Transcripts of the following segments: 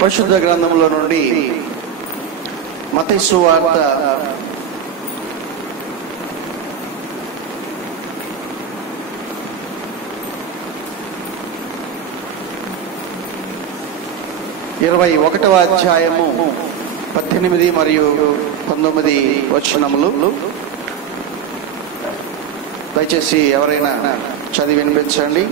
పరిశుద్ధ గ్రంథంలో నుండి మత్తయి సువార్త 21వ అధ్యాయము 18 మరియు 19 వచనములు. దయచేసి ఎవరైనా చదివి వినిపించండి.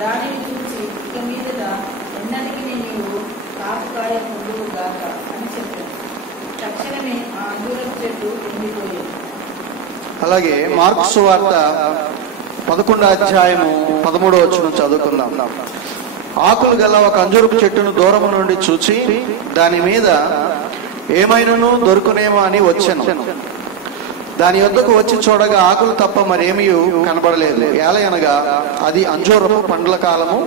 దానిని చూసి ఇక మీదట ఎన్నటికీ నీవు కాపుకాయ పొందువు గాక అని చెప్పాను. తక్షణమే ఆ అంజూరపు చెట్టు ఎండిపోయింది. అలాగే మార్కు సువార్త 11వ అధ్యాయము 13వ వచనం చదువుకుందాం. ఆకులు గల ఒక అంజూరపు చెట్టును దూరము నుండి చూచి దాని మీద ఏమైనాను దొరుకునేమో అని వచ్చాను. దాని వద్దకు వచ్చి చూడగా ఆకులు తప్ప మరేమీ కనబడలేదు. ఏలయనగా అది అంజూరపు పండ్ల కాలము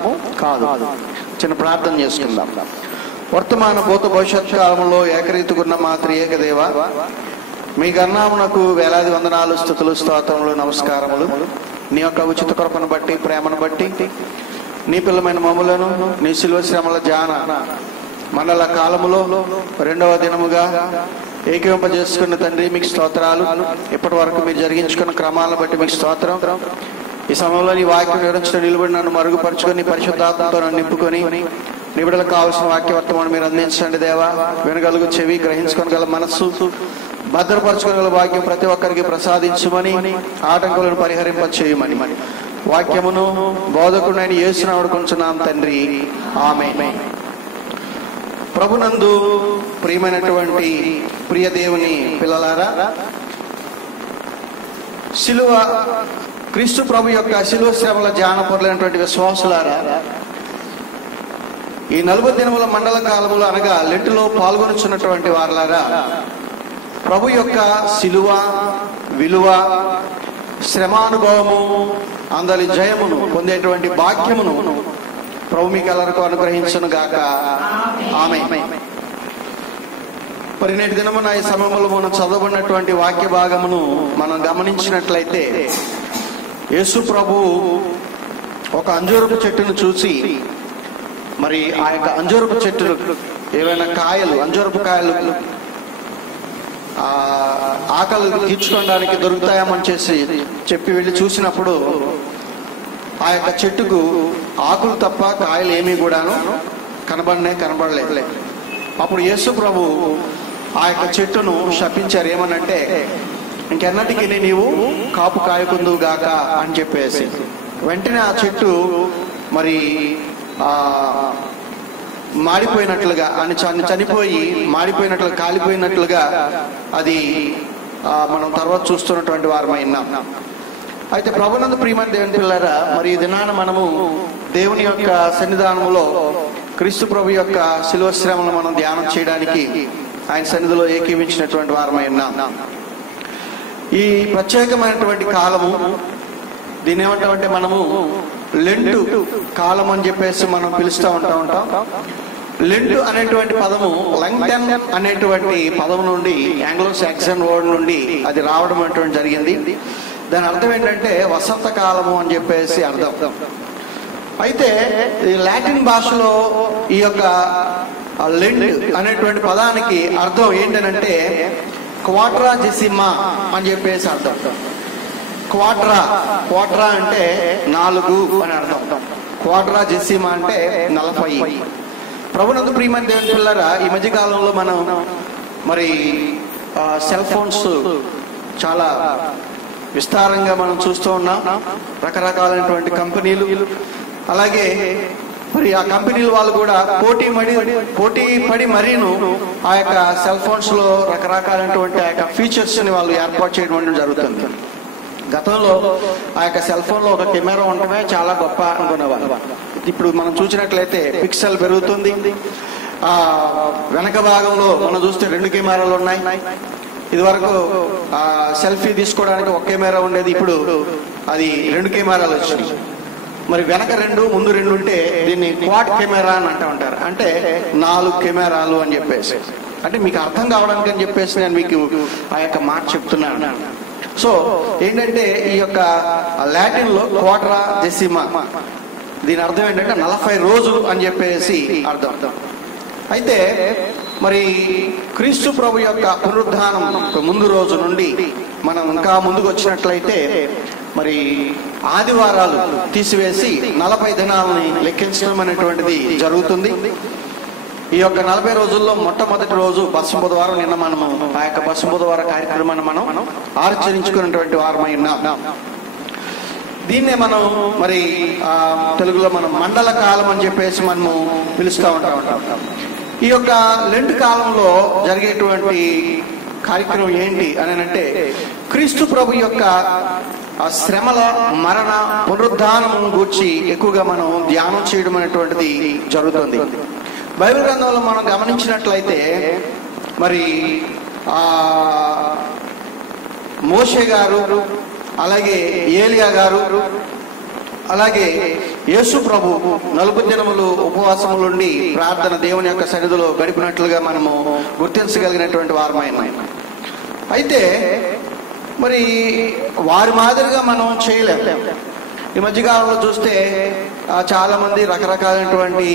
కాదు. చిన్న ప్రార్థన చేసుకుందాం. వర్తమాన భూత భవిష్యత్ కాలంలో ఏకరీతిగున్న మా త్రియేక దేవ, మీ గణనామునకు వేలాది వందనాలు, స్తుతులు, స్తోత్రములు, నమస్కారములు. నీ యొక్క ఉచిత కృపను బట్టి, ప్రేమను బట్టి, నీ పిల్లమైన మమ్ములను నీ శిలువ శ్రమల ధ్యాన మండల కాలములో 2వ దినముగా ఏకీవింపజేసుకున్న తండ్రి మీకు స్తోత్రాలు. ఇప్పటి వరకు మీరు జరిగించుకున్న క్రమాలను బట్టి మీకు స్తోత్రం. ఈ సమయంలో నీ వాక్యం వివరించడం నిలబడి నన్ను మరుగుపరుచుకొని పరిశుద్ధాత్మతో నన్ను నింపుకొని నిబిడలకు కావాల్సిన వాక్య వర్తమానం మీరు అందించండి దేవా. వినగలుగు చెవి, గ్రహించుకోగల మనస్సు, భద్రపరచుకోగల వాక్యం ప్రతి ఒక్కరికి ప్రసాదించుమని, ఆటంకులను పరిహరింప చేయమని వాక్యమును బోధకుడైన యేసునామమున కొంచున్నాం తండ్రి, ఆమేన్. ప్రభునందు ప్రియమైనటువంటి ప్రియ దేవుని పిల్లలారా, శిలువ క్రీస్తు ప్రభు యొక్క శిలువ శ్రమల ధ్యాన పొరలైనటువంటి విశ్వాసులారా, ఈ 40 దినముల మండల కాలములు అనగా లెంటులో పాల్గొనుచున్నటువంటి వారలారా, ప్రభు యొక్క శిలువ విలువ, శ్రమానుభవము, అందరి జయమును పొందేటువంటి భాగ్యమును ప్రభు మీకు అందరికీ అనుగ్రహించును గాక, ఆమేన్. మరి నేటి దినమున ఈ సమయంలో మనం చదవబడినటువంటి వాక్య భాగమును మనం గమనించినట్లయితే, యేసు ప్రభు ఒక అంజూరపు చెట్టును చూసి, మరి ఆ యొక్క అంజూరపు చెట్టును ఏవైనా కాయలు, అంజూరపు కాయలు ఆకలి తీర్చుకోవడానికి దొరుకుతాయమని చెప్పి వెళ్ళి చూసినప్పుడు ఆ యొక్క చెట్టుకు ఆకులు తప్ప కాయలు ఏమీ కూడాను కనబడలేదు. అప్పుడు యేసు ప్రభు ఆ యొక్క చెట్టును శపించారు. ఏమనంటే, ఇంకెన్నటికి నీవు కాపు కాయకుందువు గాక అని చెప్పేసి. వెంటనే ఆ చెట్టు మరి మాడిపోయినట్లుగా చనిపోయి మాడిపోయినట్లుగా, కాలిపోయినట్లుగా అది మనం తర్వాత చూస్తున్నటువంటి వారమైనాం. అయితే ప్రభునందు ప్రియమైన దేవుని పిల్లలారా, మరి ఈ దినాన మనము దేవుని యొక్క సన్నిధానంలో క్రీస్తు ప్రభు యొక్క శిలువ శ్రమను మనం ధ్యానం చేయడానికి ఆయన సన్నిధిలో ఏకీవించినటువంటి వారమైనాం. ఈ ప్రత్యేకమైనటువంటి కాలము, దీని ఏమంటామంటే మనము లెంటు కాలం అని చెప్పేసి మనం పిలుస్తూ ఉంటాం. లెంటు అనేటువంటి పదము లంగ్టన్ అనేటువంటి పదం నుండి, ఆంగ్లో సాక్సన్ వర్డ్ నుండి అది రావడం అనేటువంటి జరిగింది. దాని అర్థం ఏంటంటే వసంత కాలము అని చెప్పేసి అర్థం. అయితే ఈ లాటిన్ భాషలో ఈ యొక్క లెంట్ అనేటువంటి పదానికి అర్థం ఏంటంటే క్వాడ్రాజెసిమా అని చెప్పేసి అర్థం. క్వాడ్రా అంటే 4 అని అర్థం. క్వాడ్రాజెసిమా అంటే 40. ప్రభునందు ప్రియమైన దేవుని పిల్లలారా, ఈ మధ్య కాలంలో మనం మరి సెల్ ఫోన్స్ చాలా విస్తారంగా మనం చూస్తూ ఉన్నాం. రకరకాలైనటువంటి కంపెనీలు, అలాగే మరి ఆ కంపెనీల వాళ్ళు కూడా పోటీ పడి మరీను ఆ యొక్క సెల్ ఫోన్స్ లో రకరకాలైనటువంటి ఆ యొక్క ఫీచర్స్ ని వాళ్ళు ఏర్పాటు చేయడం జరుగుతుంది. గతంలో ఆ యొక్క సెల్ ఫోన్ లో ఒక కెమెరా ఉండటమే చాలా గొప్ప అనుకునేవాళ్ళు. ఇప్పుడు మనం చూసినట్లయితే పిక్సెల్ పెరుగుతుంది. వెనక భాగంలో మనం చూస్తే 2 కెమెరాలు ఉన్నాయి. ఇది వరకు సెల్ఫీ తీసుకోవడానికి ఒక కెమెరా ఉండేది, ఇప్పుడు అది 2 కెమెరాలు వచ్చినాయి. మరి వెనక 2 ముందు 2 ఉంటే దీన్ని క్వాడ్ కెమెరా అని అంటూ ఉంటారు. అంటే 4 కెమెరాలు అని చెప్పేసి, అంటే మీకు అర్థం కావడానికి అని చెప్పేసి నేను మీకు ఆ యొక్క మాట చెప్తున్నాను. సో ఏంటంటే ఈ యొక్క లాటిన్ లో క్వాడ్రా డెసిమా, దీని అర్థం ఏంటంటే 40 రోజులు అని చెప్పేసి అర్థం. అయితే మరి క్రీస్తు ప్రభు యొక్క పునరుద్ధానం ముందు రోజు నుండి మనం ఇంకా ముందుకు వచ్చినట్లయితే మరి ఆదివారాలు తీసివేసి 40 దినాలని లెక్కించడం అనేటువంటిది జరుగుతుంది. ఈ యొక్క 40 రోజుల్లో మొట్టమొదటి రోజు బస్సు బుధవారం. నిన్న మనము ఆ యొక్క బస్సు బుధవార కార్యక్రమాన్ని మనం ఆచరించుకున్నటువంటి వారమై ఉన్నాం. దీన్నే మనం మరి తెలుగులో మనం మండల కాలం అని చెప్పేసి మనము పిలుస్తూ ఉంటాం. ఈ యొక్క లెంట్ కాలంలో జరిగేటువంటి కార్యక్రమం ఏంటి అని అంటే క్రీస్తు ప్రభు యొక్క శ్రమల, మరణ, పునరుద్ధానం గూర్చి ఎక్కువగా మనం ధ్యానం చేయడం అనేటువంటిది జరుగుతుంది. బైబిల్ గ్రంథంలో మనం గమనించినట్లయితే మరి మోషే గారు, అలాగే ఏలియా గారు, అలాగే యేసు ప్రభు 40 దినములు ఉపవాసములుండి ప్రార్థన దేవుని యొక్క సన్నిధిలో గడిపినట్లుగా మనము గుర్తించగలిగినటువంటి వారమైన. అయితే మరి వారి మాదిరిగా మనం చేయలేము. ఈ మధ్యకాలంలో చూస్తే చాలా మంది రకరకాలైనటువంటి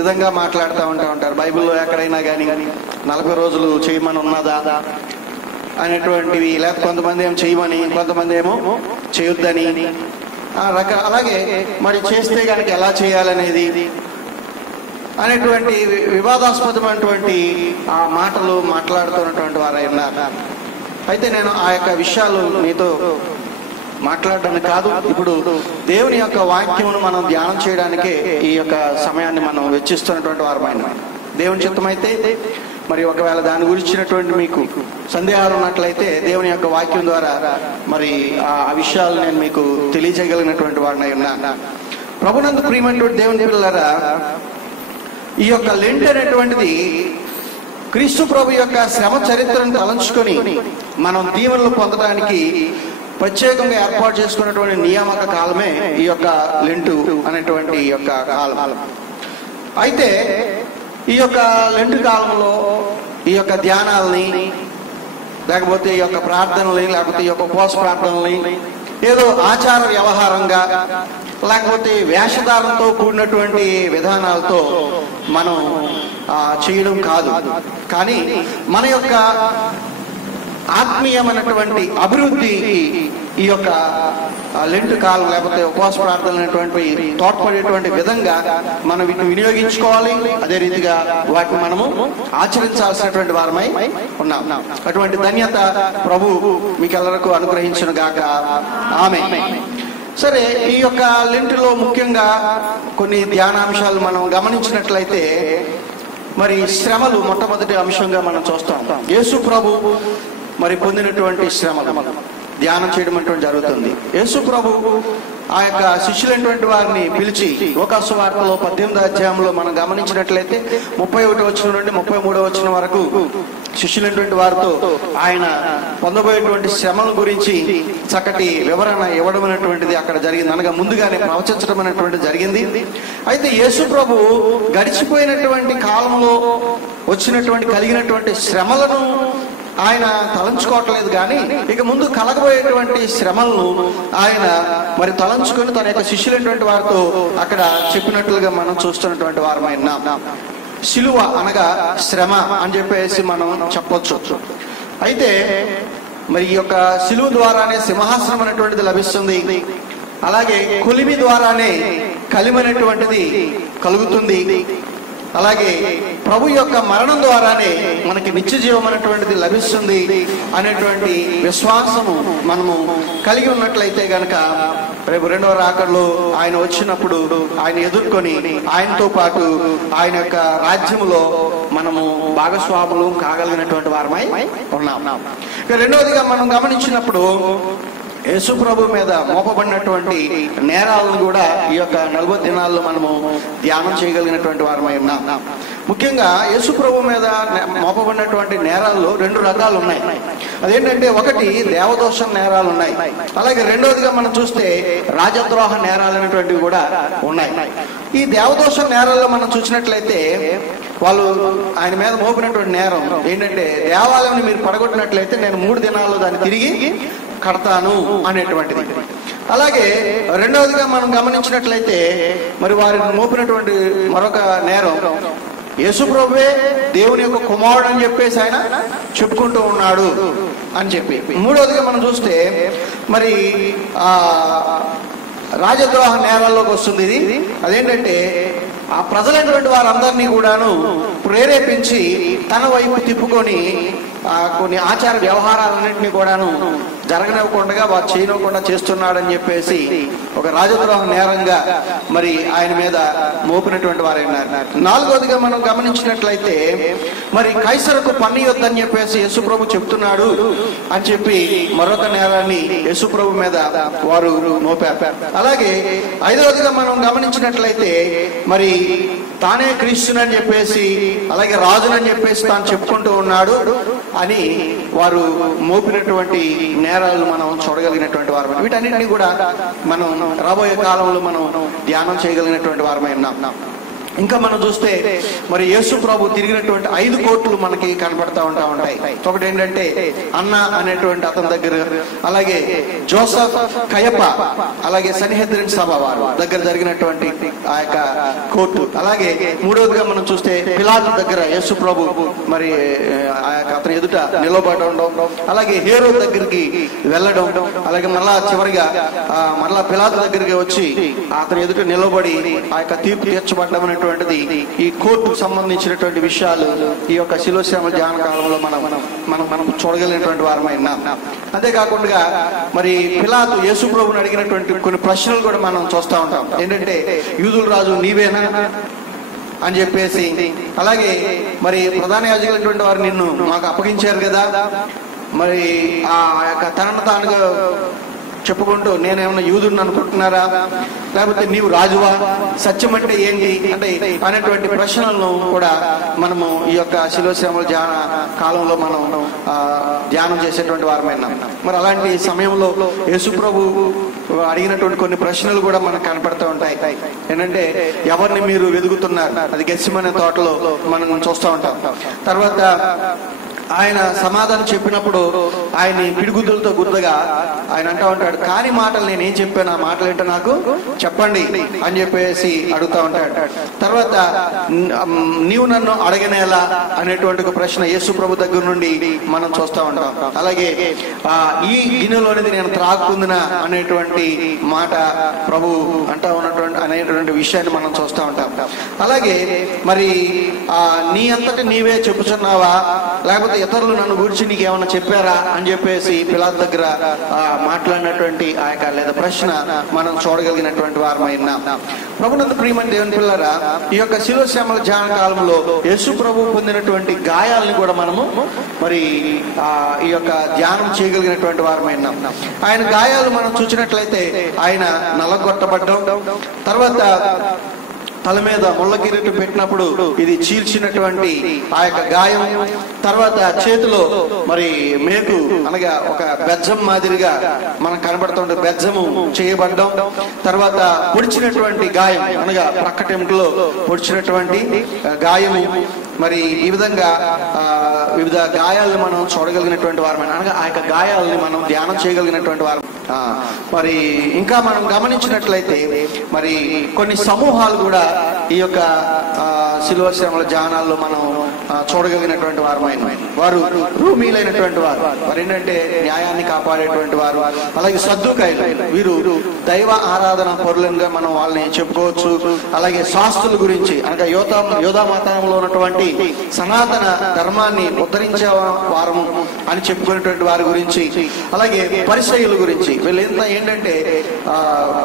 విధంగా మాట్లాడుతూ ఉంటారు. బైబిల్లో ఎక్కడైనా కానీ 40 రోజులు చేయమని ఉన్నదా అనేటువంటివి, లేకపోతే కొంతమంది ఏమో చేయమని, కొంతమంది ఏమో చేయొద్దని, అలాగే మరి చేస్తే కనుక ఎలా చేయాలనేది అనేటువంటి వివాదాస్పదమైనటువంటి ఆ మాటలు మాట్లాడుతున్నటువంటి వారైనా. అయితే నేను ఆ యొక్క విషయాలు మీతో మాట్లాడడానికి కాదు, ఇప్పుడు దేవుని యొక్క వాక్యమును మనం ధ్యానం చేయడానికే ఈ యొక్క సమయాన్ని మనం వెచ్చిస్తున్నటువంటి వారమైన. దేవుని చిత్తమైతే మరి ఒకవేళ దాని గురించినటువంటి మీకు సందేహాలు ఉన్నట్లయితే దేవుని యొక్క వాక్యం ద్వారా మరి ఆ విషయాలు నేను మీకు తెలియజేయగలిగినటువంటి వాడినై ఉన్నా. ప్రభునందు ప్రియమైనటువంటి దేవుని పిల్లలారా, ఈ యొక్క లెంట్ అనేటువంటిది క్రీస్తు ప్రభు యొక్క శ్రమ చరిత్రను తలంచుకొని మనం దీవెనలు పొందడానికి ప్రత్యేకంగా ఏర్పాటు చేసుకున్నటువంటి నియామక కాలమే ఈ యొక్క లెంటు అనేటువంటి యొక్క కాలం. అయితే ఈ యొక్క లెంటు కాలంలో ఈ యొక్క ధ్యానాలని, లేకపోతే ఈ యొక్క ప్రార్థనల్ని, లేకపోతే ఈ యొక్క ఉపవాస ప్రార్థనల్ని ఏదో ఆచార వ్యవహారంగా, లేకపోతే వేషధారంతో కూడినటువంటి విధానాలతో మనం చేయడం కాదు. కానీ మన యొక్క ఆత్మీయమైనటువంటి అభివృద్ధి ఈ యొక్క లెంట్ కాలం లేకపోతే ఉపవాస ప్రార్థనలు అనేటువంటి తోడ్పడేటువంటి విధంగా మనం వీటిని వినియోగించుకోవాలి. అదే రీతిగా వాటిని మనము ఆచరించాల్సినటువంటి వారమై ఉన్నాం. అటువంటి ధన్యత ప్రభు మీకెల్లరకు అనుగ్రహించును గాక. ఆమేన్. సరే, ఈ యొక్క లెంట్లో ముఖ్యంగా కొన్ని ధ్యానాంశాలు మనం గమనించినట్లయితే మరి శ్రమలు మొట్టమొదటి అంశంగా మనం చూస్తాం. యేసు ప్రభు మరి పొందినటువంటి శ్రమలు ధ్యానం చేయడం అంటే జరుగుతుంది. యేసు ప్రభు ఆ యొక్క శిష్యులైనటువంటి వారిని పిలిచి లూకాసు వార్తలో 18వ అధ్యాయంలో మనం గమనించినట్లయితే 31వ వచనం నుండి 33వ వచనం వరకు శిష్యులైనటువంటి వారితో ఆయన పొందబోయేటువంటి శ్రమల గురించి చక్కటి వివరణ ఇవ్వడం అనేటువంటిది అక్కడ జరిగింది. అనగా ముందుగానే ప్రవచించడం అనేటువంటిది జరిగింది. అయితే యేసు ప్రభు గడిచిపోయినటువంటి కాలంలో వచ్చినటువంటి కలిగినటువంటి శ్రమలను ఆయన తలంచుకోవట్లేదు, కానీ ఇక ముందు కలగబోయేటువంటి శ్రమలను ఆయన మరి తలంచుకొని తన యొక్క శిష్యులైనటువంటి వారితో అక్కడ చెప్పినట్లుగా మనం చూస్తున్నటువంటి వారమైనా. సిలువ అనగా శ్రమ అని చెప్పేసి మనం చెప్పొచ్చు. అయితే మరి ఈ యొక్క సిలువ ద్వారానే సింహాసనం అనేటువంటిది లభిస్తుంది. అలాగే కొలిమి ద్వారానే కలిమనేటువంటిది కలుగుతుంది. అలాగే ప్రభు యొక్క మరణం ద్వారానే మనకి నిత్య జీవం అనేటువంటిది లభిస్తుంది అనేటువంటి విశ్వాసము మనము కలిగి ఉన్నట్లయితే గనక రేపు 2వ రాకడలో ఆయన వచ్చినప్పుడు ఆయన ఎదుర్కొని ఆయనతో పాటు ఆయన యొక్క రాజ్యములో మనము భాగస్వాములు కాగలిగినటువంటి వారమై ఉన్నాం. ఇక రెండవదిగా మనం గమనించినప్పుడు యేసు ప్రభు మీద మోపబడినటువంటి నేరాలను కూడా ఈ యొక్క 40 దినాల్లో మనము ధ్యానం చేయగలిగినటువంటి వారమై ఉన్నాం. ముఖ్యంగా యేసు ప్రభు మీద మోపబడినటువంటి నేరాల్లో 2 రకాలు ఉన్నాయి. అదేంటంటే, ఒకటి దేవదోషం నేరాలు ఉన్నాయి, అలాగే రెండవదిగా మనం చూస్తే రాజద్రోహ నేరాలు అనేటువంటివి కూడా ఉన్నాయి. ఈ దేవదోష నేరాల్లో మనం చూసినట్లయితే వాళ్ళు ఆయన మీద మోపినటువంటి నేరం ఏంటంటే, దేవాలయాన్ని మీరు పడగొట్టినట్లయితే నేను 3 దినాల్లో దాన్ని తిరిగి కడతాను అనేటువంటిది. అలాగే రెండవదిగా మనం గమనించినట్లయితే మరి వారిని మోపినటువంటి మరొక నేరం, యేసు ప్రభువే దేవుని యొక్క కుమారుడు అని చెప్పేసి ఆయన చెప్పుకుంటూ ఉన్నాడు అని చెప్పి. మూడవదిగా మనం చూస్తే మరి రాజద్రోహ నేరాల్లోకి వస్తుంది ఇది. అదేంటంటే, ఆ ప్రజలైనటువంటి వారందరినీ కూడాను ప్రేరేపించి తన వైపు తిప్పుకొని కొన్ని ఆచార వ్యవహారాలన్నింటినీ కూడాను జరగనివ్వకుండా వారు చేయనివ్వకుండా చేస్తున్నాడని చెప్పేసి ఒక రాజద్రోహ నేరంగా మరి ఆయన మీద మోపినటువంటి వారైనారు. నాలుగవదిగా మనం గమనించినట్లయితే మరి కైసరుకు పన్నియొద్దని చెప్పేసి యేసుప్రభు చెప్తున్నాడు అని చెప్పి మరొక నేరాన్ని యేసుప్రభు మీద వారు మోపారు. అలాగే ఐదవదిగా మనం గమనించినట్లయితే మరి తానే క్రీస్తునని చెప్పేసి అలాగే రాజునని చెప్పేసి తాను చెప్పుకుంటూ ఉన్నాడు అని వారు మోపినటువంటి నేరాలు మనం చూడగలిగినటువంటి వారమే. వీటన్నిటినీ కూడా మనం రాబోయే కాలంలో మనం ధ్యానం చేయగలిగినటువంటి వారమై ఉన్నాం. ఇంకా మనం చూస్తే మరి యేసు ప్రభు తిరిగినటువంటి 5 కోట్లు మనకి కనపడతా ఉంటాయి. ఒకటి ఏంటంటే అన్న అనేటువంటి అతని దగ్గర, అలాగే జోసఫ్, కయప, అలాగే సన్హెద్రిన్ సభ వారు దగ్గర జరిగినటువంటి ఆ యొక్క కోర్టు. అలాగే మూడవదిగా మనం చూస్తే పిలాతు దగ్గర యేసు ప్రభు మరి ఆ యొక్క అతని ఎదుట నిలబడడం, అలాగే హేరోదు దగ్గరికి వెళ్ళడం, అలాగే మళ్ళా చివరిగా మళ్ళా పిలాతు దగ్గరికి వచ్చి అతని ఎదుట నిలబడి ఆ యొక్క తీర్పు తీర్చబడ్డం అనేటువంటిది ఈ కోర్టుకు సంబంధించినటువంటి విషయాలు ఈ యొక్క శిలువ శ్రమ ధ్యాన కాలంలో మనం చూడగలిగినటువంటి వారమై ఉన్నాం. అంతేకాకుండా మరి పిలాతు యేసు ప్రభువుని అడిగినటువంటి కొన్ని ప్రశ్నలు కూడా మనం చూస్తూ ఉంటాం. ఏంటంటే, యూదుల రాజు నీవేనా అని చెప్పేసి, అలాగే మరి ప్రధాన యాజకులైనటువంటి వారు నిన్ను మాకు అప్పగించారు కదా, మరి ఆ యొక్క తనను తానుగా చెప్పుకుంటూ నేనేమన్నా యూదుని అనుకుంటున్నారా, లేకపోతే నీవు రాజువా, సత్యం అంటే ఏంటి అంటే అనేటువంటి ప్రశ్నలను కూడా మనము ఈ యొక్క శిలువ శ్రమల ధ్యాన కాలంలో మనం ధ్యానం చేసేటువంటి వారమైనా. మరి అలాంటి సమయంలో యేసు ప్రభు అడిగినటువంటి కొన్ని ప్రశ్నలు కూడా మనకు కనపడుతూ ఉంటాయి. ఏంటంటే, ఎవరిని మీరు వెతుకుతున్నారు, అది గెత్సెమనే తోటలో మనం చూస్తూ ఉంటాం. తర్వాత ఆయన సమాధానం చెప్పినప్పుడు ఆయన్ని పిడిగుద్దులతో గుద్దగా ఆయన అంటా ఉంటాడు, కాని మాటలు నేనేం చెప్పాను, ఆ మాటలు ఏంటో నాకు చెప్పండి అని చెప్పేసి అడుగుతా ఉంటాడు. తర్వాత నీవు నన్ను అడగనేలా అనేటువంటి ఒక ప్రశ్న యేసు ప్రభు దగ్గర నుండి మనం చూస్తూ ఉంటాం. అలాగే ఈ గిన్నెలోనిది నేను త్రాగుకుందునా అనేటువంటి మాట ప్రభు అంటా ఉన్నటువంటి అనేటువంటి విషయాన్ని మనం చూస్తూ ఉంటాం. అలాగే మరి నీ అంతటి నీవే చెప్పుచున్నావా, లేకపోతే ఇతరులు నన్ను గురించి నీకు ఏమన్నా చెప్పారా అని చెప్పేసి పిలాతు దగ్గర మాట్లాడినటువంటి ఆ యొక్క లేదా ప్రశ్న మనం చూడగలిగినటువంటి వారమై ఉన్నాం. ప్రభునందు ప్రియమైన దేవుని పిల్లరా, ఈ యొక్క శిలువ శ్రమల ధ్యాన కాలంలో యేసు ప్రభు పొందినటువంటి గాయాలని కూడా మనము మరి ఈ యొక్క ధ్యానం చేయగలిగినటువంటి వారమై ఉన్నాం. ఆయన గాయాలు మనం చూసినట్లయితే ఆయన నల్లగొట్టబడ్డం, తర్వాత తల మీద ముళ్ళ కిరీటం పెట్టినప్పుడు ఇది చీల్చినటువంటి ఆ యొక్క గాయం, తర్వాత చేతిలో మరి మేకు అనగా ఒక బెజ్జం మాదిరిగా మనకు కనబడుతుంటే బెజ్జము చేయబడ్డం, తర్వాత పొడిచినటువంటి గాయం అనగా ప్రక్కటెంట్లో పొడిచినటువంటి గాయము. మరి ఈ విధంగా వివిధ గాయాలను మనం చూడగలిగినటువంటి వారమైన అనగా ఆ యొక్క గాయాలని మనం ధ్యానం చేయగలిగినటువంటి వారు. మరి ఇంకా మనం గమనించినట్లయితే మరి కొన్ని సమూహాలు కూడా ఈ యొక్క శిలువ శ్రమల ధ్యానాల్లో మనం చూడగలిగినటువంటి వారమైన వారు రూమీలైనటువంటి వారు. వారు ఏంటంటే న్యాయాన్ని కాపాడేటువంటి వారు. అలాగే సద్దుకాయలు, వీరు దైవ ఆరాధన పరులుగా మనం వాళ్ళని చెప్పుకోవచ్చు. అలాగే శాస్త్రుల గురించి అనగా యోధా మతంలో ఉన్నటువంటి సనాతన ధర్మాన్ని ఉద్ధరించే వారము అని చెప్పుకునేటువంటి వారి గురించి, అలాగే పరిసయ్యుల గురించి, వీళ్ళంతా ఏంటంటే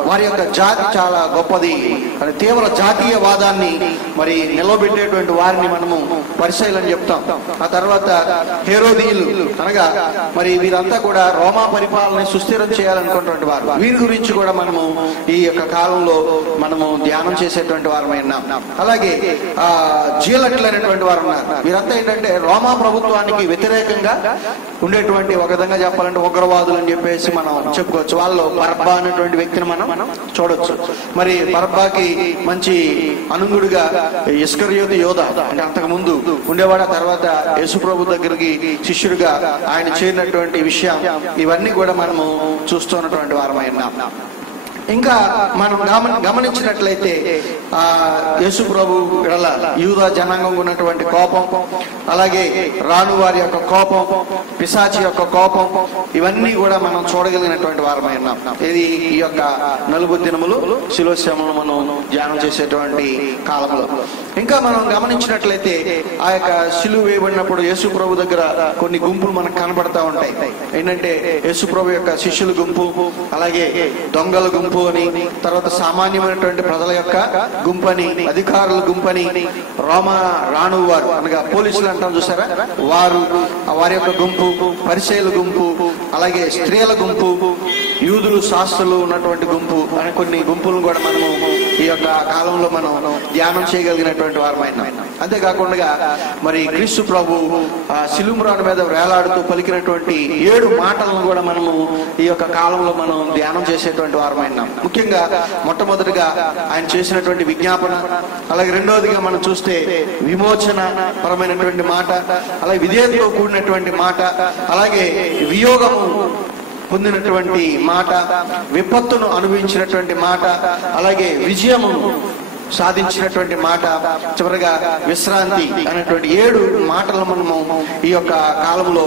వారి యొక్క జాతి చాలా గొప్పది, తీవ్ర జాతీయవాదాన్ని మరి నిలవబెట్టేటువంటి వారిని మనము పరిసయ్యులని చెప్తాం. ఆ తర్వాత హేరోదీయులు అనగా మరి వీరంతా కూడా రోమా పరిపాలన సుస్థిరం చేయాలనుకున్నటువంటి వారు. వీరి గురించి కూడా మనము ఈ యొక్క కాలంలో మనము ధ్యానం చేసేటువంటి వారమై ఉన్నాం. అలాగే జీలట్లు అనేటువంటి వారు ఉన్నారు. వీరంతా ఏంటంటే రోమా ప్రభుత్వానికి వ్యతిరేకంగా ఉండేటువంటి, ఒక విధంగా చెప్పాలంటే ఉగ్రవాదులు అని చెప్పేసి మనం చెప్పుకోవచ్చు. వాళ్ళు బరబ్బా అనేటువంటి వ్యక్తిని మనం చూడొచ్చు. మరి బరబ్బాకి మంచి అనుగుడుగా ఇస్కరియోతు యోధ అంటే అంతకు ముందు ఉండేవాడు. తర్వాత యేసుప్రభు దగ్గరికి శిష్యుడిగా ఆయన చేరినటువంటి విషయం, ఇవన్నీ కూడా మనము చూస్తున్నటువంటి వారమై ఉన్నాం. ఇంకా మనం గమనించినట్లయితే యేసు ప్రభు ఎడల యూదా జనాంగం ఉన్నటువంటి కోపం, అలాగే రాను వారి యొక్క కోపం, పిశాచి యొక్క కోపం, ఇవన్నీ కూడా మనం చూడగలిగినటువంటి వారమై ఉన్నాం. ఇది ఈ యొక్క 40 దినములు శిలువ శ్రమను మనం ధ్యానం చేసేటువంటి కాలంలో. ఇంకా మనం గమనించినట్లయితే ఆ యొక్క శిలువ వేయబడినప్పుడు యేసు ప్రభు దగ్గర కొన్ని గుంపులు మనకు కనబడతా ఉంటాయి. ఏంటంటే యేసు ప్రభు యొక్క శిష్యుల గుంపు, అలాగే దొంగల గుంపు అని, తర్వాత సామాన్యమైనటువంటి ప్రజల యొక్క గుంపని, అధికారుల గుంపని, రాను వారు అనగా పోలీసులు అంటాం చూసారా, వారి యొక్క గుంపు, పరిసయ్యుల గుంపు, అలాగే స్త్రీల గుంపు, యూదులు శాస్త్రులు ఉన్నటువంటి గుంపు అనే కొన్ని గుంపులను కూడా మనము ఈ యొక్క కాలంలో మనం ధ్యానం చేయగలిగినటువంటి వారమైనా. అంతేకాకుండా మరి క్రీస్తు ప్రభు శిలువ మీద వేలాడుతూ పలికినటువంటి 7 మాటలను కూడా మనము ఈ యొక్క కాలంలో మనం ధ్యానం చేసేటువంటి వారమైనా. ముఖ్యంగా మొట్టమొదటిగా ఆయన చేసినటువంటి విజ్ఞాపన, అలాగే రెండవదిగా మనం చూస్తే విమోచన పరమైనటువంటి మాట, అలాగే విధేయతతో కూడినటువంటి మాట, అలాగే వియోగము పొందినటువంటి మాట, విపత్తును అనుభవించినటువంటి మాట, అలాగే విజయము సాధించినటువంటి మాట, చివరిగా విశ్రాంతి అనేటువంటి 7 మాటలు మనము ఈ యొక్క కాలంలో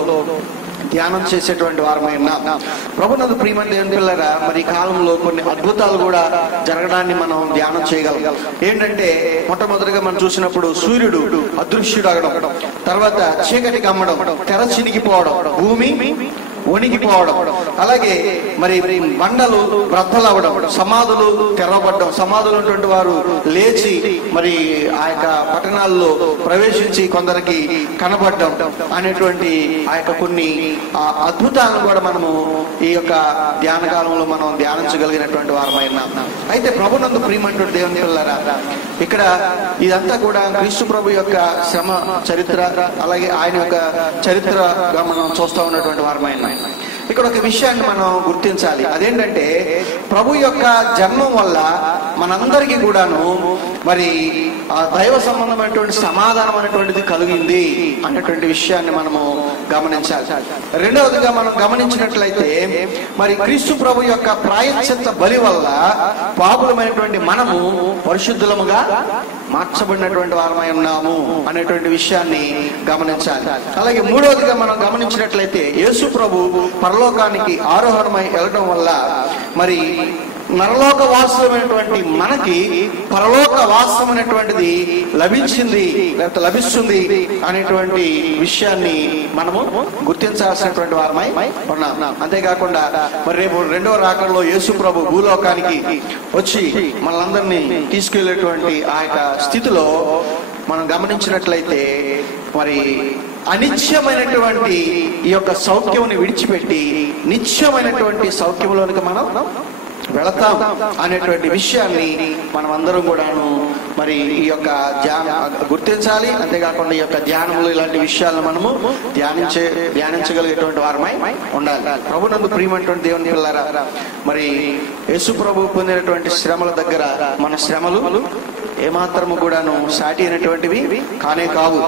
ధ్యానం చేసేటువంటి వారమై ఉన్నాం. ప్రభునందు ప్రియమైన దేవుని పిల్లరా, మరి ఈ కాలంలో కొన్ని అద్భుతాలు కూడా జరగడాన్ని మనం ధ్యానం చేయగలం. ఏంటంటే మొట్టమొదటిగా మనం చూసినప్పుడు సూర్యుడు అదృశ్యుడు అవడం, తర్వాత చీకటి కమ్మడం, తెర చినిగిపోవడం, భూమి వణికిపోవడం, అలాగే మరి బండలు బ్రద్దలవడం, సమాధులు తెరవబడడం, సమాధులు ఉన్నటువంటి వారు లేచి మరి ఆ యొక్క పట్టణాల్లో ప్రవేశించి కొందరికి కనబడడం అనేటువంటి ఆ యొక్క కొన్ని అద్భుతాలను కూడా మనము ఈ యొక్క ధ్యాన కాలంలో మనం ధ్యానించగలిగినటువంటి వారమై ఉన్నాం. అయితే ప్రభునందు ప్రియమైనటువంటి దేవుని పిల్లరా, ఇక్కడ ఇదంతా కూడా క్రీస్తు ప్రభు యొక్క శ్రమ చరిత్ర, అలాగే ఆయన యొక్క చరిత్రగా మనం చూస్తూ ఉన్నటువంటి వారమై ఉన్నాం. ఇక్కడ ఒక విషయాన్ని మనం గుర్తించాలి. అదేంటంటే ప్రభు యొక్క జన్మం వల్ల మనందరికీ కూడాను మరి ఆ దైవ సంబంధమైనటువంటి సమాధానం అనేటువంటిది కలిగింది అనేటువంటి విషయాన్ని మనము గమనించాలి. రెండవదిగా మనం గమనించినట్లయితే మరి క్రీస్తు ప్రభు యొక్క ప్రాయశ్చిత్త బలి వల్ల పాపులమైనటువంటి మనము పరిశుద్ధులముగా మార్చబడినటువంటి వారమై ఉన్నాము అనేటువంటి విషయాన్ని గమనించాలి. అలాగే మూడవదిగా మనం గమనించినట్లయితే యేసు ప్రభు పరలోకానికి ఆరోహణమై వెళ్ళడం వల్ల మరి నరలోక వాసమైనటువంటి మనకి పరలోక వాసమైనటువంటిది లభించింది, లేకపోతే లభిస్తుంది అనేటువంటి విషయాన్ని మనము గుర్తించాల్సినటువంటి వారమై ఉన్నాం. అంతేకాకుండా మరి రేపు 2వ రాకడలో యేసు ప్రభు భూలోకానికి వచ్చి మనలందరినీ తీసుకెళ్లేటువంటి ఆ యొక్క స్థితిలో మనం గమనించినట్లయితే మరి అనిత్యమైనటువంటి ఈ యొక్క సౌఖ్యముని విడిచిపెట్టి నిత్యమైనటువంటి సౌఖ్యంలోనికి మనం వెళతాం అనేటువంటి విషయాన్ని మనం అందరం కూడాను మరి ఈ యొక్క గుర్తించాలి. అంతేకాకుండా ఈ యొక్క ధ్యానములు ఇలాంటి విషయాలను మనము ధ్యానించగలిగేటువంటి వారమై ఉండాలి. ప్రభునందు ప్రియమైనటువంటి దేవుని పిల్లరా, మరి యేసు ప్రభు పొందినటువంటి శ్రమల దగ్గర మన శ్రమలు ఏమాత్రము కూడాను సాటి అయినటువంటివి కానే కావు.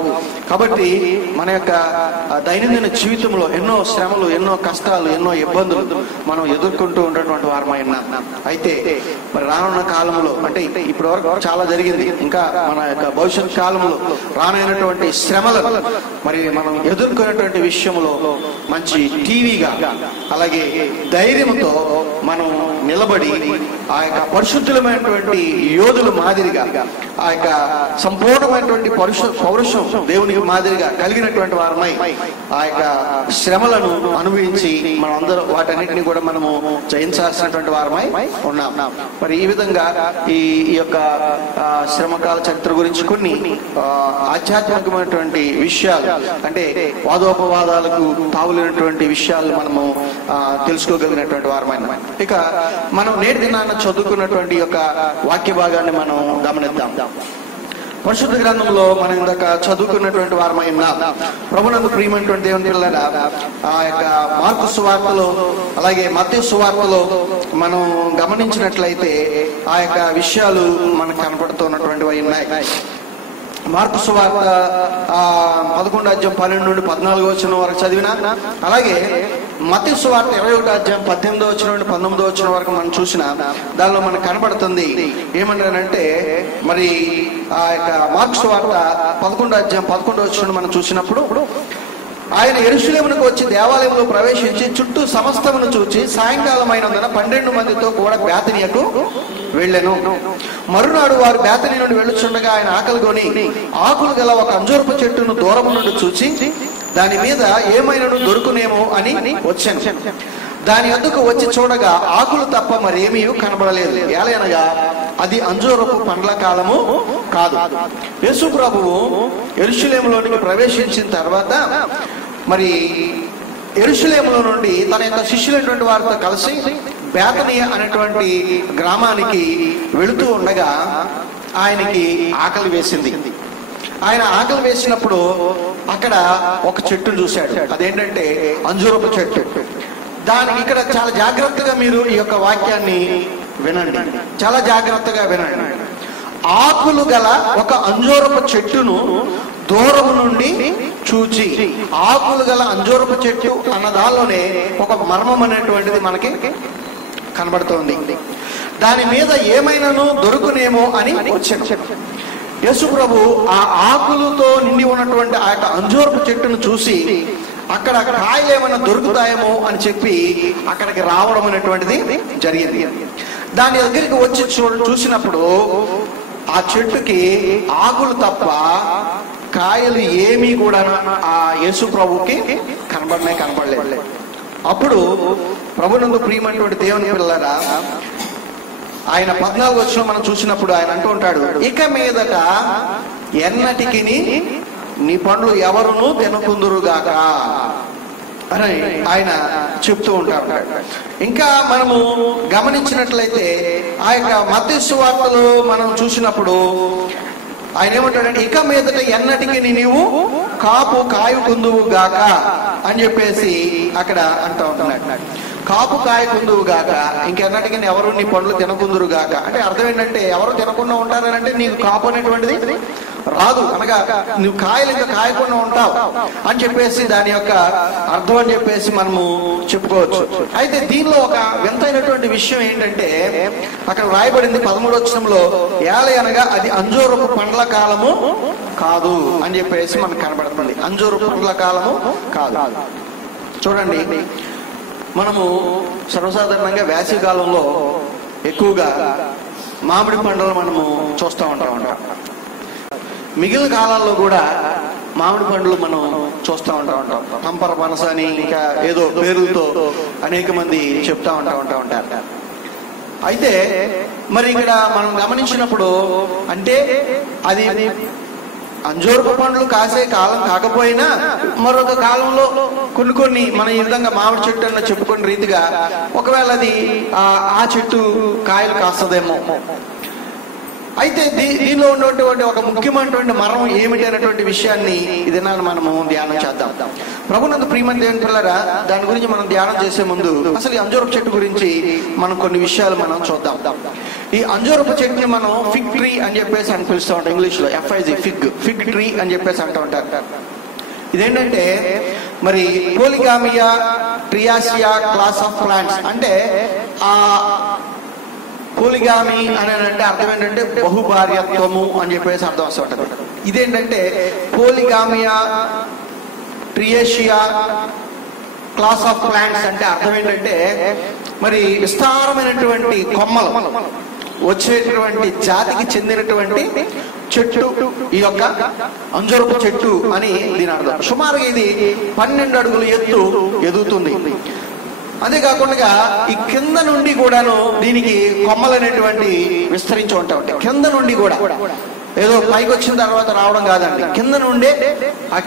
కాబట్టి మన యొక్క దైనందిన జీవితంలో ఎన్నో శ్రమలు, ఎన్నో కష్టాలు, ఎన్నో ఇబ్బందులు మనం ఎదుర్కొంటూ ఉన్నటువంటి వారమై ఉన్నాం. అయితే మరి రానున్న కాలంలో, అంటే ఇప్పటి వరకు చాలా జరిగింది, ఇంకా మన యొక్క భవిష్యత్ కాలంలో రానైనటువంటి శ్రమలను మరి మనం ఎదుర్కొనేటువంటి విషయంలో మంచి టీవీగా, అలాగే ధైర్యంతో మనం నిలబడి ఆ యొక్క పరిశుద్ధులమైనటువంటి యోధుల మాదిరిగా ఆ యొక్క సంపూర్ణమైనటువంటి పౌరుషం దేవునికి మాదిరిగా కలిగినటువంటి వారమై ఆ యొక్క శ్రమలను అనుభవించి మనం అందరూ వాటన్నిటిని కూడా మనము జయించాల్సినటువంటి వారమై ఉన్నాం. మరి ఈ విధంగా ఈ యొక్క శ్రమకాల చరిత్ర గురించి కొన్ని ఆధ్యాత్మికమైనటువంటి విషయాలు, అంటే వాదోపవాదాలకు తావులేనటువంటి విషయాలు మనము తెలుసుకోగలిగినటువంటి వారమైన. ఇక మనం నేటి దినాన చదువుకున్నటువంటి యొక్క వాక్య భాగాన్ని మనం గమనిద్దాం. పరిశుద్ధ గ్రంథంలో మనం ఇందాక చదువుకున్నటువంటి వారమై ఉన్నాం. ప్రభునందు ప్రియమైనటువంటి దేవుని పిల్లరా, ఆ యొక్క మార్కు సువార్తలో అలాగే మత్తయి సువార్తలో మనం గమనించినట్లయితే ఆ యొక్క విషయాలు మనకు కనపడుతున్నటువంటివి ఉన్నాయి. మార్కు సువార్త 11వ అధ్యాయం 12 నుండి 14వ వచనం వరకు చదివినా, అలాగే మత్తయి సువార్త 21వ అధ్యాయం 18వ వచనం నుండి 19వ వచనం వరకు మనం చూసినా దానిలో మనకు కనపడుతుంది ఏమన్నారంటే, మరి ఆ యొక్క మార్కు సువార్త 11వ అధ్యాయం 11వ వచనం మనం చూసినప్పుడు, ఆయన యెరూషలేమునకు వచ్చి దేవాలయంలో ప్రవేశించి చుట్టూ సమస్తమును చూచి సాయంకాలం అయినందున 12 మందితో కూడా బేతనియకు వెళ్ళెను. మరునాడు వారు బేతని నుండి వెళ్ళుచుండగా ఆయన ఆకలిగొని ఆకులు గల ఒక అంజూరపు చెట్టును దూరము నుండి చూచి దాని మీద ఏమైనాను దొరుకునేమో అని వచ్చాను. దాని వద్దకు వచ్చి చూడగా ఆకులు తప్ప మరేమీ కనబడలేదు. ఏలయనగా అది అంజూరపు పండ్ల కాలము కాదు. యేసు ప్రభువు యెరూషలేములోనికి ప్రవేశించిన తర్వాత మరి యెరూషలేములో నుండి తన యొక్క శిష్యులైనటువంటి వారితో కలిసి బేతనియ అనేటువంటి గ్రామానికి వెళుతూ ఉండగా ఆయనకి ఆకలి వేసింది. ఆయన ఆకలి వేసినప్పుడు అక్కడ ఒక చెట్టును చూశాడు. అదేంటంటే అంజూరపు చెట్టు. దానికి ఇక్కడ చాలా జాగ్రత్తగా మీరు ఈ యొక్క వాక్యాన్ని వినండి, చాలా జాగ్రత్తగా వినండి. ఆకులు గల ఒక అంజూరపు చెట్టును దూరము నుండి చూచి, ఆకులు గల అంజూరపు చెట్టు అన్న దానిలోనే ఒక మర్మం అనేటువంటిది మనకి కనబడుతోంది. దాని మీద ఏమైనాను దొరుకునేమో అని వచ్చాడు. యేసు ప్రభు ఆ ఆకులతో నిండి ఉన్నటువంటి ఆ యొక్క అంజూరపు చెట్టును చూసి అక్కడ కాయలు ఏమైనా దొరుకుతాయేమో అని చెప్పి అక్కడికి రావడం అనేటువంటిది జరిగింది. దాని దగ్గరికి వచ్చి చూసినప్పుడు ఆ చెట్టుకి ఆకులు తప్ప కాయలు ఏమీ కూడా ఆ యేసు ప్రభుకి కనబడలేదు. అప్పుడు ప్రభునందు ప్రియమైనటువంటి దేవుని పిల్లరా, ఆయన 14వ వచనం మనం చూసినప్పుడు ఆయన అంటూ ఉంటాడు, ఇక మీదట ఎన్నటికి నీ పండ్లు ఎవరునూ తినకుందురుగాక అని ఆయన చెప్తూ ఉంటాడు. ఇంకా మనము గమనించినట్లయితే ఆ యొక్క మత్తయి సువార్తలో మనం చూసినప్పుడు ఆయన ఏమంటాడంటే, ఇక మీదట ఎన్నటికి నీవు కాపు కాయకుందువు గాక అని చెప్పేసి అక్కడ అంటూ ఉంటున్నాడు. కాపు కాయకుందువు గాక, ఇంకెన్నటికి ఎవరు నీ పండ్లు తినకుందురు గాక అంటే అర్థం ఏంటంటే, ఎవరు తినకుండా ఉంటారనంటే నీకు కాపు అనేటువంటిది రాదు, అనగా నువ్వు కాయలు ఇంకా కాయకుండా ఉంటావు అని చెప్పేసి దాని యొక్క అర్థం అని చెప్పేసి మనము చెప్పుకోవచ్చు. అయితే దీనిలో ఒక వింతైనటువంటి విషయం ఏంటంటే, అక్కడ రాయబడింది 13వ వచనంలో, ఏలయనగా అది అంజూరపు పండ్ల కాలము కాదు అని చెప్పేసి మనకు కనబడుతుంది. అంజూరపు పండ్ల కాలము కాదు. చూడండి, మనము సర్వసాధారణంగా వేసవి కాలంలో ఎక్కువగా మామిడి పండ్లు మనము చూస్తూ ఉంటాం. మిగిలిన కాలాల్లో కూడా మామిడి పండ్లు మనం చూస్తూ ఉంటాం. పంపర పనస అని ఇంకా ఏదో పేర్లతో అనేక మంది చెప్తా ఉంటారు. అయితే మరి ఇక్కడ మనం గమనించినప్పుడు అంటే అది అంజూరపు పండ్లు కాసే కాలం కాకపోయినా మరొక కాలంలో కొన్ని మన ఈ విధంగా మామిడి చెట్టు అన్న చెప్పుకునే రీతిగా ఒకవేళ అది ఆ చెట్టు కాయలు కాస్తదేమో. అయితే దీనిలో ఉన్నటువంటి ఒక ముఖ్యమైనటువంటి మర్మం ఏమిటి అనేటువంటి విషయాన్ని ఇది మనము ధ్యానం చేద్దాం. ప్రభునందు ప్రియమైన దేవుని పిల్లరా, దాని గురించి మనం ధ్యానం చేసే ముందు అసలు ఈ అంజూరపు చెట్టు గురించి మనం కొన్ని విషయాలు మనం చూద్దాం. ఈ అంజూరపు చెట్టుని మనం ఫిగ్ ట్రీ అని చెప్పేసి అని పిలుస్తూ ఉంటాం. ఇంగ్లీష్ లో FIG ఫిగ్ ట్రీ అని చెప్పేసి అంటూ ఉంటారు. ఇదేంటంటే మరి పోలిగామియా ట్రియాసియా క్లాస్ ఆఫ్ ప్లాంట్స్ అంటే ఆ పోలిగామి అని అంటే అర్థం ఏంటంటే బహుభార్యత్వము అని చెప్పేసి అర్థం వస్తుంటది. ఇదేంటంటే పోలిగామియా ట్రియేషియా క్లాస్ ఆఫ్ ప్లాంట్స్ అంటే అర్థం ఏంటంటే మరి విస్తారమైనటువంటి కొమ్మలు వచ్చేటటువంటి జాతికి చెందినటువంటి చెట్టు ఈ యొక్క అంజూరపు చెట్టు అని దీని అర్థం. సుమారుగా ఇది 12 అడుగుల ఎత్తు ఎదుగుతుంది. అంతేకాకుండా ఈ కింద నుండి కూడాను దీనికి కొమ్మలు అనేటువంటి విస్తరించి ఉంటాయి. కింద నుండి కూడా ఏదో పైకి వచ్చిన తర్వాత రావడం కాదండి, కింద నుండే ఆ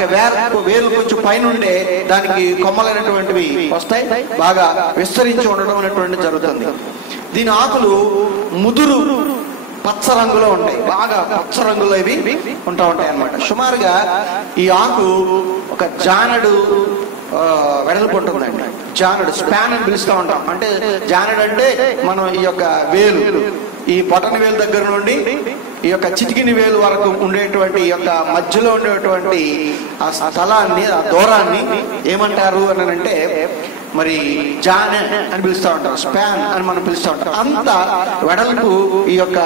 వేలు కొంచెం పైనుండే దానికి కొమ్మలు అనేటువంటివి వస్తాయి, బాగా విస్తరించి ఉండడం అనేటువంటి జరుగుతుంది. దీని ఆకులు ముదురు పచ్చ రంగులో ఉంటాయి, బాగా పచ్చ రంగులో ఇవి ఉంటాయి అన్నమాట. సుమారుగా ఈ ఆకు ఒక జానడు వెడల్పు ఉంటుందండి. జానడు, స్పాన్ అని పిలుస్తూ ఉంటాం. అంటే జానడు అంటే మనం ఈ యొక్క వేలు, ఈ బొటన వేలు దగ్గర నుండి ఈ యొక్క చిటికిని వేలు వరకు ఉండేటువంటి ఈ యొక్క మధ్యలో ఉండేటువంటి ఆ స్థలాన్ని, ఆ దూరాన్ని ఏమంటారు అని అంటే మరి జాన్ అని పిలుస్తూ ఉంటాం, స్పాన్ అని మనం పిలుస్తూ ఉంటాం. అంత వెడల్పు ఈ యొక్క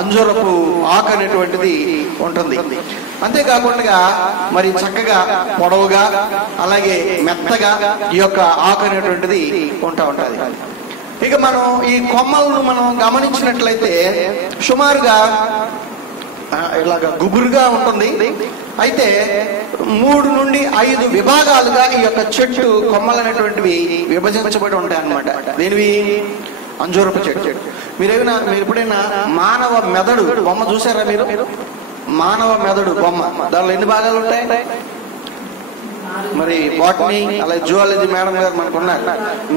అంజూరపు ఆకు అనేటువంటిది ఉంటుంది. అంతేకాకుండా మరి చక్కగా పొడవుగా అలాగే మెత్తగా ఈ యొక్క ఆకు అనేటువంటిది ఉంటుంది. ఇక మనం ఈ కొమ్మలను మనం గమనించినట్లయితే సుమారుగా ఇలాగా గుబురుగా ఉంటుంది. అయితే 3 నుండి 5 విభాగాలుగా ఈ యొక్క చెట్టు కొమ్మలు అనేటువంటివి విభజించబడి ఉంటాయి అన్నమాట. దీనివి అంజూరపు చెట్టు. మీరు ఎప్పుడైనా మానవ మెదడు బొమ్మ చూసారా? మీరు మానవ మెదడు బొమ్మ, దానిలో ఎన్ని భాగాలు ఉంటాయి? మరి బాటనీ అలాగే జువాలజీ మేడం గారు మనకున్నారు,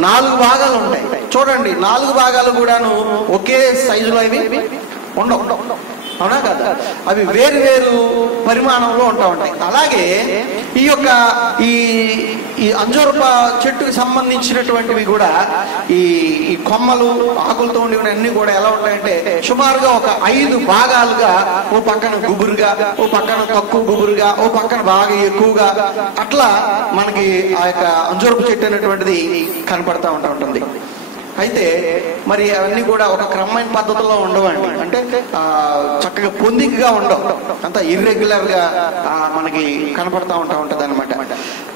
4 భాగాలు ఉంటాయి. చూడండి, 4 భాగాలు కూడాను ఒకే సైజులో ఇవి ఉండవు, అవునా కదా? అవి వేరు వేరు పరిమాణంలో ఉంటాయి. అలాగే ఈ యొక్క ఈ అంజూరప చెట్టుకి సంబంధించినటువంటివి కూడా ఈ కొమ్మలు ఆకులతో ఉండేవి అన్ని కూడా ఎలా ఉంటాయంటే సుమారుగా ఒక 5 భాగాలుగా, ఓ పక్కన గుబురుగా, ఓ పక్కన తక్కువ గుబురుగా, ఓ పక్కన బాగా ఎక్కువగా, అట్లా మనకి ఆ యొక్క అంజూరపు చెట్టు అనేటువంటిది కనపడతా ఉంటుంది. అయితే మరి అవన్నీ కూడా ఒక క్రమమైన పద్ధతిలో ఉండవండి. అంటే చక్కగా పొందికగా ఉండవు, అంత ఇర్రెగ్యులర్ గా మనకి కనపడతా ఉంటది అనమాట.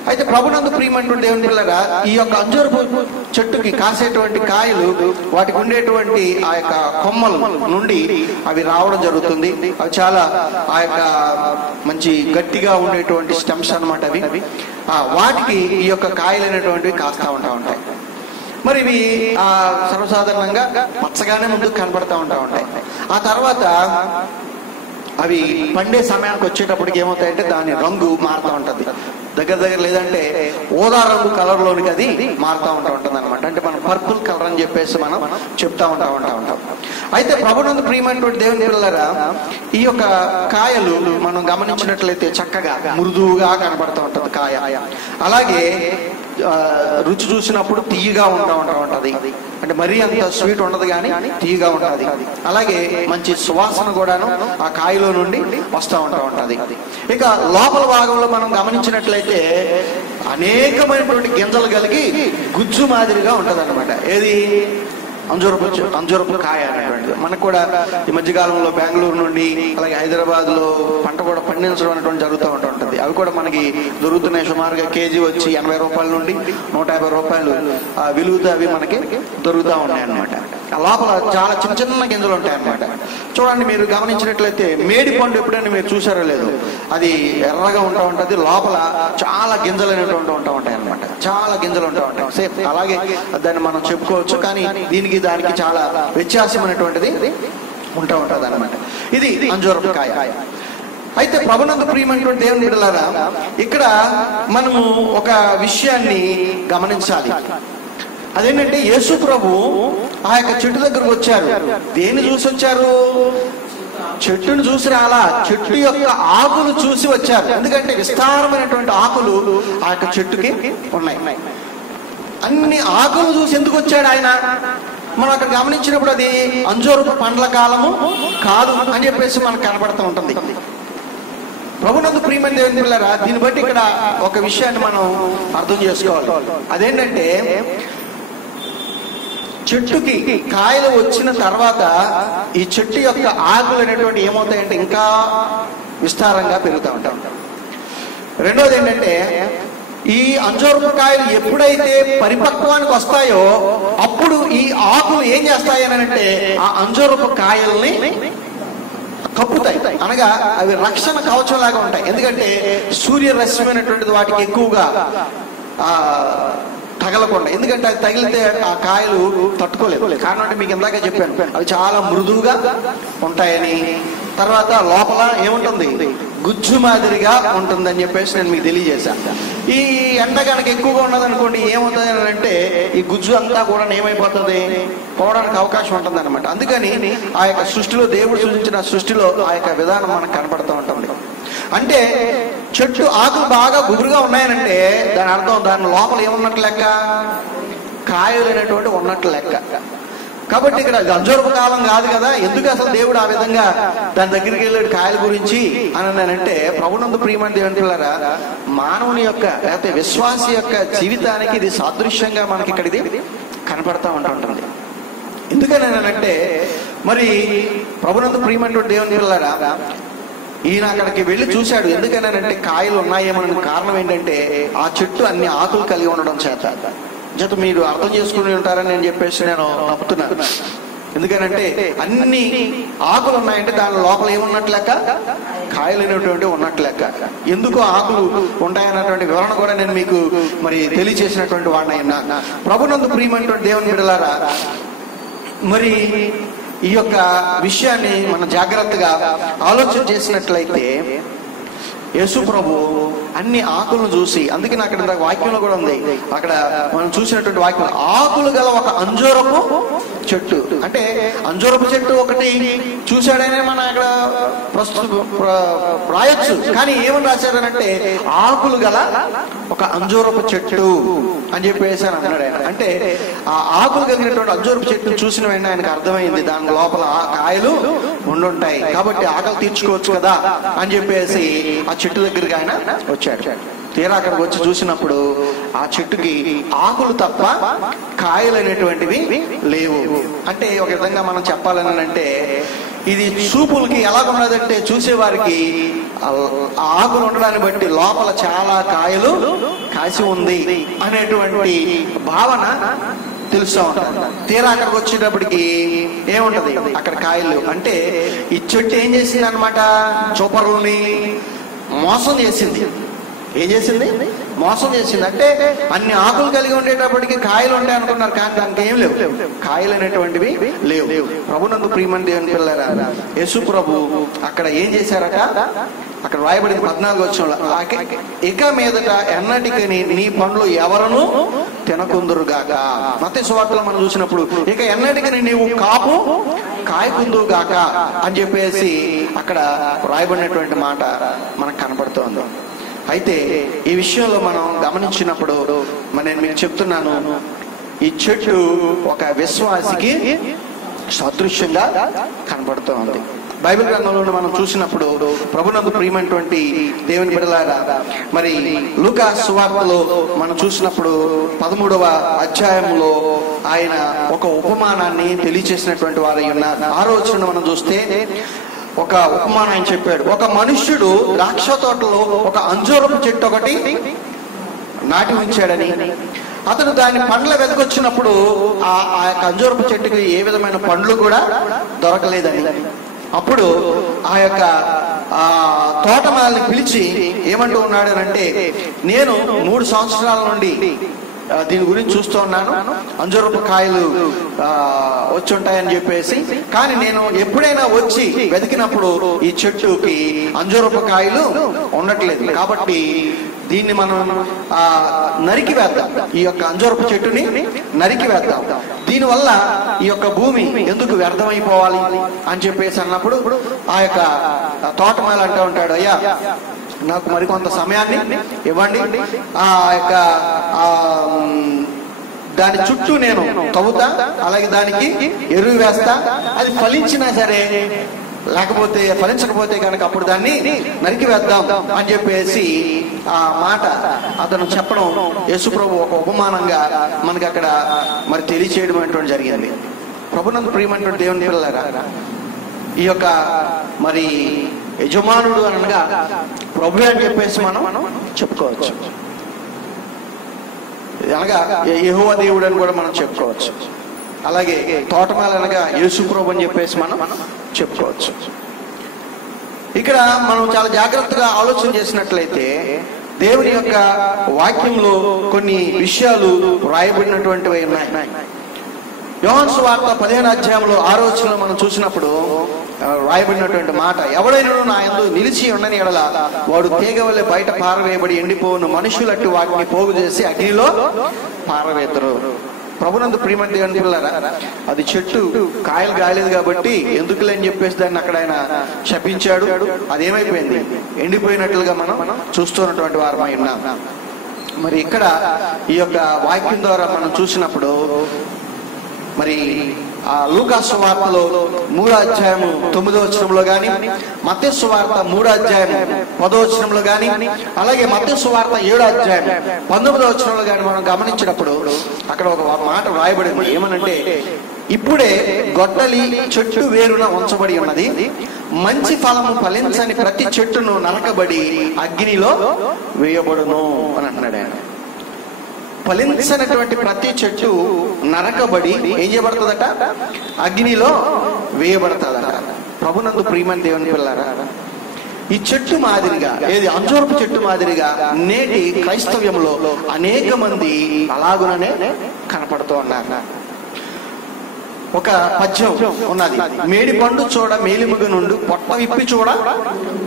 అయితే ప్రభునందు ప్రియమైనటువంటి దేవుని పిల్లగా ఈ యొక్క అంజూరపు చెట్టుకి కాసేటువంటి కాయలు వాటికి ఉండేటువంటి ఆ యొక్క కొమ్మల నుండి అవి రావడం జరుగుతుంది. అవి చాలా ఆ యొక్క మంచి గట్టిగా ఉండేటువంటి స్టెమ్స్ అనమాట. అవి వాటికి ఈ యొక్క కాయలు అనేటువంటివి కాస్తా ఉంటాయి. మరి ఇవి సర్వసాధారణంగా పచ్చగానే ముందుకు కనపడతా ఉంటాయి. ఆ తర్వాత అవి పండే సమయానికి వచ్చేటప్పటికి ఏమవుతాయంటే దాని రంగు మారుతూ ఉంటుంది. దగ్గర లేదంటే ఓదా రంగు కలర్ లోనికి అది మారుతూ ఉంటుంది అనమాట. అంటే మనం పర్పుల్ కలర్ అని చెప్పేసి మనం చెప్తా ఉంటాం. అయితే ప్రభునందు ప్రియమైనటువంటి దేవుని పిల్లలారా, ఈ యొక్క కాయలు మనం గమనించినట్లయితే చక్కగా మృదువుగా కనబడతా ఉంటది కాయ. అలాగే రుచి చూసినప్పుడు తీయగా ఉంటది. అంటే మరీ అంత స్వీట్ ఉండదు కానీ తీయగా ఉంటది. అలాగే మంచి సువాసన కూడాను ఆ కాయలో నుండి వస్తూ ఉంటది. ఇక లోపల భాగంలో మనం గమనించినట్లయితే అనేకమైనటువంటి గింజలు కలిగి గుజ్జు మాదిరిగా ఉంటది అనమాట. ఏది? అంజూరపు కాయ అనేటువంటిది. మనకు కూడా ఈ మధ్యకాలంలో బెంగళూరు నుండి అలాగే హైదరాబాద్ లో పంట కూడా పండించడం అనేటువంటి జరుగుతూ ఉంటుంది. అవి కూడా మనకి దొరుకుతున్నాయి. సుమారుగా కేజీ వచ్చి 80 రూపాయల నుండి 150 రూపాయలు విలువతో అవి మనకి దొరుకుతూ ఉంటాయి అన్నమాట. లోపల చాలా చిన్న గింజలు ఉంటాయి అన్నమాట. చూడండి, మీరు గమనించినట్లయితే మేడి పండు ఎప్పుడైనా మీరు చూసారో లేదు, అది ఎర్రగా ఉంటది. లోపల చాలా గింజలు అనేటువంటి ఉంటాయి అన్నమాట. చాలా గింజలు ఉంటాయి. సేమ్ అలాగే దాన్ని మనం చెప్పుకోవచ్చు. కానీ దానికి చాలా వ్యత్యాసమైనటువంటిది ఉంటది అన్నమాట. ఇది అంజూరపు కాయ. అయితే ప్రభునందు ప్రియమైనటువంటి దేవుని బిడ్డలారా, ఇక్కడ మనము ఒక విషయాన్ని గమనించాలి. అదేంటంటే యేసు ప్రభు ఆ యొక్క చెట్టు దగ్గరకు వచ్చారు. దేన్ని చూసి వచ్చారు? చెట్టును చూసి రాలా, చెట్టు యొక్క ఆకులు చూసి వచ్చారు. ఎందుకంటే విస్తారమైనటువంటి ఆకులు ఆ యొక్క చెట్టుకి ఉన్నాయి. అన్ని ఆకులు చూసి ఎందుకు వచ్చాడు ఆయన? మనం అక్కడ గమనించినప్పుడు అది అంజూరపు పండ్ల కాలము కాదు అని చెప్పేసి మనకు కనబడుతూ ఉంటుంది. ప్రభునందు ప్రియమైన దేవుని పిల్లరా, దీన్ని బట్టి ఇక్కడ ఒక విషయాన్ని మనం అర్థం చేసుకోవాలి. అదేంటంటే చెట్టుకి కాయలు వచ్చిన తర్వాత ఈ చెట్టు యొక్క ఆకులు అనేటువంటి ఏమవుతాయంటే ఇంకా విస్తారంగా పెరుగుతూ ఉంటాం. రెండోది ఏంటంటే ఈ అంజూరపు కాయలు ఎప్పుడైతే పరిపక్వానికి వస్తాయో అప్పుడు ఈ ఆకులు ఏం చేస్తాయి అని అంటే ఆ అంజూరపు కాయల్ని కప్పుతాయి. అనగా అవి రక్షణ కవచం లాగా ఉంటాయి. ఎందుకంటే సూర్యరశ్మి అనేటువంటిది వాటికి ఎక్కువగా తగలకుండా, ఎందుకంటే అది తగిలితే ఆ కాయలు తట్టుకోలేదు. కారణం అంటే మీకు ఇందాక చెప్పాను, అవి చాలా మృదువుగా ఉంటాయని, తర్వాత లోపల ఏముంటుంది, గుజ్జు మాదిరిగా ఉంటుందని చెప్పేసి నేను మీకు తెలియజేశాను. ఈ ఎండ కనుక ఎక్కువగా ఉన్నదనుకోండి ఏమవుతుంది అని అంటే ఈ గుజ్జు అంతా కూడా ఏమైపోతుంది, పోవడానికి అవకాశం ఉంటుంది అనమాట. అందుకని ఆ యొక్క సృష్టిలో, దేవుడు సృష్టించిన సృష్టిలో ఆ యొక్క విధానం మనకు కనపడుతూ ఉంటుంది. అంటే చెట్టు ఆకులు బాగా గుబురుగా ఉన్నాయనంటే దాని అర్థం దాని లోపల ఏమున్నట్లు లెక్క, కాయలు అనేటువంటి ఉన్నట్లు లెక్క. కాబట్టి ఇక్కడ అంజూరపు కాలం కాదు కదా, ఎందుకు అసలు దేవుడు ఆ విధంగా దాని దగ్గరికి వెళ్ళాడు కాయల గురించి అని అంటే, ప్రభునందు ప్రియమైన దేవుని పిల్లరా, మానవుని యొక్క లేకపోతే విశ్వాసి యొక్క జీవితానికి ఇది సాదృశ్యంగా మనకి ఇక్కడ ఇది కనపడతా ఉంటుంటుంది. ఎందుకని అంటే మరి ప్రభునందు ప్రియమైన దేవుని పిల్లరా, ఈయన అక్కడికి వెళ్ళి చూశాడు. ఎందుకని అంటే కాయలు ఉన్నాయేమో కారణం ఏంటంటే ఆ చెట్టు అన్ని ఆకులు కలిగి ఉండడం చేత మీరు అర్థం చేసుకుని ఉంటారని నేను చెప్పేసి నేను నమ్ముతున్నాను. ఎందుకనంటే అన్ని ఆకులు ఉన్నాయంటే దాని లోపల ఏమున్నట్లు లెక్క, కాయలు అనేటువంటి ఉన్నట్లు లెక్క. ఎందుకు ఆకులు ఉంటాయన్నటువంటి వివరణ కూడా నేను మీకు మరి తెలియచేసినటువంటి వాడినైనా. ప్రభునందు ప్రియమైనటువంటి దేవుని బిడ్డలారా, మరి ఈ యొక్క విషయాన్ని మనం జాగ్రత్తగా ఆలోచన చేసినట్లయితే యేసు ప్రభు అన్ని ఆకులను చూసి, అందుకే అక్కడ వాక్యంలో కూడా ఉంది, అక్కడ మనం చూసినటువంటి వాక్యం, ఆకులు గల ఒక అంజూరపు చెట్టు. అంటే అంజూరపు చెట్టు ఒకటి చూశాడనే మనం అక్కడ రాయొచ్చు, కానీ ఏమని రాశాడనంటే ఆకులు గల ఒక అంజూరపు చెట్టు అని చెప్పేసి అని అన్నాడు ఆయన. అంటే ఆ ఆకులు కలిగినటువంటి అంజూరపు చెట్టు చూసిన వెంటనే ఆయనకు అర్థమైంది దాని లోపల కాయలు ఉండుంటాయి, కాబట్టి ఆకలి తీర్చుకోవచ్చు కదా అని చెప్పేసి ఆ చెట్టు దగ్గరికి ఆయన వచ్చాడు. తీరా అక్కడికి వచ్చి చూసినప్పుడు ఆ చెట్టుకి ఆకులు తప్ప కాయలు అనేటువంటివి లేవు. అంటే ఒక విధంగా మనం చెప్పాలని అంటే ఇది చూపులకి ఎలాగున్నదంటే చూసేవారికి ఆకులు ఉండడాన్ని బట్టి లోపల చాలా కాయలు కాసి ఉంది అనేటువంటి భావన తెలుస్తూ ఉంటుంది. తీరా అక్కడికి వచ్చేటప్పటికి ఏముంటది, అక్కడ కాయలు. అంటే ఈ చెట్టు ఏం చేసింది అనమాట, చూపరుల్ని మోసం చేసింది. ఏం చేసింది, మోసం చేసింది. అంటే అన్ని ఆకులు కలిగి ఉండేటప్పటికి కాయలు ఉంటాయి అనుకున్నారు, కానీ దానికి ఏం లేవు, కాయలు అనేటువంటివి లేవు. ప్రభునందు ప్రియమైన దేవుని పిల్లరా, యేసు ప్రభు అక్కడ ఏం చేశారట, అక్కడ రాయబడింది 14వ వచనంలో, ఇక మీదట ఎన్నటికని నీ పండ్లు ఎవరును తినకుందురుగాక. మత్తయి సువార్తలో మనం చూసినప్పుడు ఇక ఎన్నటికని నీవు కాపు కాయకుందురుగాక అని చెప్పేసి అక్కడ రాయబడినటువంటి మాట మనకు కనపడుతోంది. అయితే ఈ విషయంలో మనం గమనించినప్పుడు నేను మీకు చెప్తున్నాను, ఈ చెట్టు ఒక విశ్వాసికి సదృశ్యంగా కనపడుతూ ఉంది. బైబిల్ గ్రంథంలో మనం చూసినప్పుడు ప్రభునందు ప్రియమైనటువంటి దేవుని బిడ్డలారా, మరి లూకా సువార్తలో మనం చూసినప్పుడు 13వ అధ్యాయంలో ఆయన ఒక ఉపమానాన్ని తెలియచేసినటువంటి వారై ఉన్నారు. 6వ వచనం మనం చూస్తే ఒక ఉపమానం ఆయన చెప్పాడు. ఒక మనుష్యుడు ద్రాక్ష తోటలో ఒక అంజూరపు చెట్టు ఒకటి నాటి ఉంచాడని, అతను దాని పండ్ల వెతకొచ్చినప్పుడు ఆ యొక్క అంజూరపు చెట్టుకి ఏ విధమైన పండ్లు కూడా దొరకలేదని, అప్పుడు ఆ యొక్క తోటమాలిని పిలిచి ఏమంటూ ఉన్నాడు అంటే, నేను 3 సంవత్సరాల నుండి దీని గురించి చూస్తూ ఉన్నాను, అంజూరపు కాయలు వచ్చి ఉంటాయని చెప్పేసి, కానీ నేను ఎప్పుడైనా వచ్చి వెతికినప్పుడు ఈ చెట్టుకి అంజూరపు కాయలు ఉండట్లేదు. కాబట్టి దీన్ని మనం నరికి వేద్దాం, ఈ యొక్క అంజూరపు చెట్టుని నరికి వేద్దాం. దీనివల్ల ఈ యొక్క భూమి ఎందుకు వ్యర్థమైపోవాలి అని చెప్పేసి అన్నప్పుడు ఆ యొక్క తోటమాలి అంటూ ఉంటాడు, అయ్యా నాకు మరికొంత సమయాన్ని ఇవ్వండి, ఆ యొక్క దాని చుట్టూ నేను తవ్వుతా, అలాగే దానికి ఎరువు వేస్తా, అది ఫలించినా సరే లేకపోతే ఫలించకపోతే కనుక అప్పుడు దాన్ని నరికి వేద్దాం అని చెప్పేసి ఆ మాట అతను చెప్పడం యేసు ప్రభు ఒక ఉపమానంగా మనకి అక్కడ మరి తెలియచేయడం అనేటువంటి జరిగింది. ప్రభునందు ప్రియమైనటువంటి దేవుని పిల్లలారా, ఈ యొక్క మరి యజమానుడు అనగా ప్రభు అని చెప్పేసి మనం చెప్పుకోవచ్చు. అనగా యెహోవా దేవుడు అని కూడా మనం చెప్పుకోవచ్చు. అలాగే తోటమాల అనగా యేసుప్రభు అని చెప్పేసి మనం చెప్పుకోవచ్చు. ఇక్కడ మనం చాలా జాగ్రత్తగా ఆలోచన చేసినట్లయితే దేవుని యొక్క వాక్యంలో కొన్ని విషయాలు రాయబడినటువంటివి ఉన్నాయి. యోహాను సువార్త 15వ అధ్యాయంలో 6వ వచనంలో మనం చూసినప్పుడు రాయబడినటువంటి మాట, ఎవడైనా నా యందు నిలిచి ఉండని ఎడల వాడు తీగ వలె బయట పారవేయబడి ఎండిపోవును, మనుషులట్టు వాటిని పోగు చేసి అగ్నిలో పారవేతురు. ప్రభునందు ప్రియమైన దేవుని పిల్లరా, అది చెట్టు కాయలు కాయలేదు కాబట్టి ఎందుకులే అని చెప్పేసి దాన్ని అక్కడ ఆయన శపించాడు. అదేమైపోయింది, ఎండిపోయినట్లుగా మనం చూస్తున్నటువంటి వారమై ఉన్నాం. మరి ఇక్కడ ఈ యొక్క వాక్యం ద్వారా మనం చూసినప్పుడు మరి ఆ లూకా సువార్తలో 3వ అధ్యాయము 9వ వచనంలో గాని, మత్తయి సువార్త 3వ అధ్యాయము 10వ వచనంలో గాని, అలాగే మత్తయి సువార్త 7వ అధ్యాయం 19వ వచనంలో గాని మనం గమనించినప్పుడు అక్కడ ఒక మాట రాయబడింది. ఏమనంటే, ఇప్పుడే గొడ్డలి చెట్టు వేరున ఉంచబడి ఉన్నది, మంచి ఫలము ఫలించని ప్రతి చెట్టును నరకబడి అగ్నిలో వేయబడును అని అంటున్నాడు ఆయన. ఫలించినటువంటి ప్రతి చెట్టు నరకబడి ఏం చేయబడుతుందట, అగ్నిలో వేయబడుతుందట. ప్రభునందు ప్రియమైన దేవుని పిల్లారా, ఈ చెట్టు మాదిరిగా, ఏది అంజూరపు చెట్టు మాదిరిగా నేటి క్రైస్తవ్యంలో అనేక మంది అలాగుననే కనపడుతూ ఉన్నారు. ఒక పద్యం ఉన్నది, మేడి పండు చూడ మేలిముగు నుండు, పొట్ట విప్పి చూడ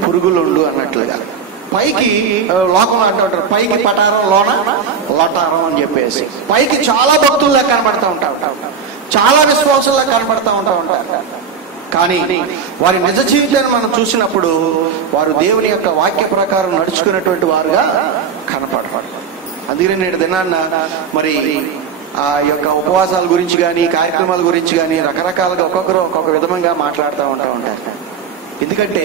పురుగులుండు అన్నట్లుగా. పైకి లోకంలో అంటుంటారు, పైకి పటారం లోన లటారం అని చెప్పేసి. పైకి చాలా భక్తుల్లా కనబడతా ఉంటారు, చాలా విశ్వాసుల్లా కనబడతా ఉంటారు. కానీ వారి నిజ జీవితాన్ని మనం చూసినప్పుడు వారు దేవుని యొక్క వాక్య ప్రకారం నడుచుకున్నటువంటి వారుగా కనపడతారు. అందుకని నేటి దినాన్న మరి ఆ యొక్క ఉపవాసాల గురించి కానీ, కార్యక్రమాల గురించి కానీ రకరకాలుగా ఒక్కొక్కరు ఒక్కొక్క విధంగా మాట్లాడుతూ ఉంటారు. ఎందుకంటే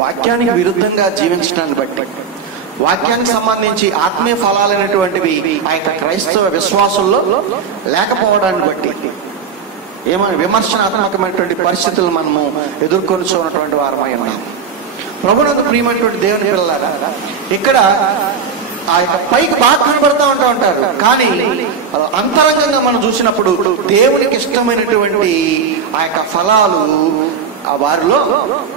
వాక్యానికి విరుద్ధంగా జీవించడాన్ని బట్టి, వాక్యానికి సంబంధించి ఆత్మీయ ఫలాలైనటువంటివి ఆ యొక్క క్రైస్తవ విశ్వాసుల్లో లేకపోవడాన్ని బట్టి ఏమైనా విమర్శనాత్మకమైనటువంటి పరిస్థితులు మనము ఎదుర్కొని చూడటువంటి వారమై ఉన్నాం. ప్రభునందు ప్రియమైనటువంటి దేవుని పిల్లలారా, ఇక్కడ ఆ యొక్క పైకి బాగా కనబడతా ఉంటారు, కానీ అంతరంగంగా మనం చూసినప్పుడు దేవునికి ఇష్టమైనటువంటి ఆ యొక్క ఫలాలు ఆ వారిలో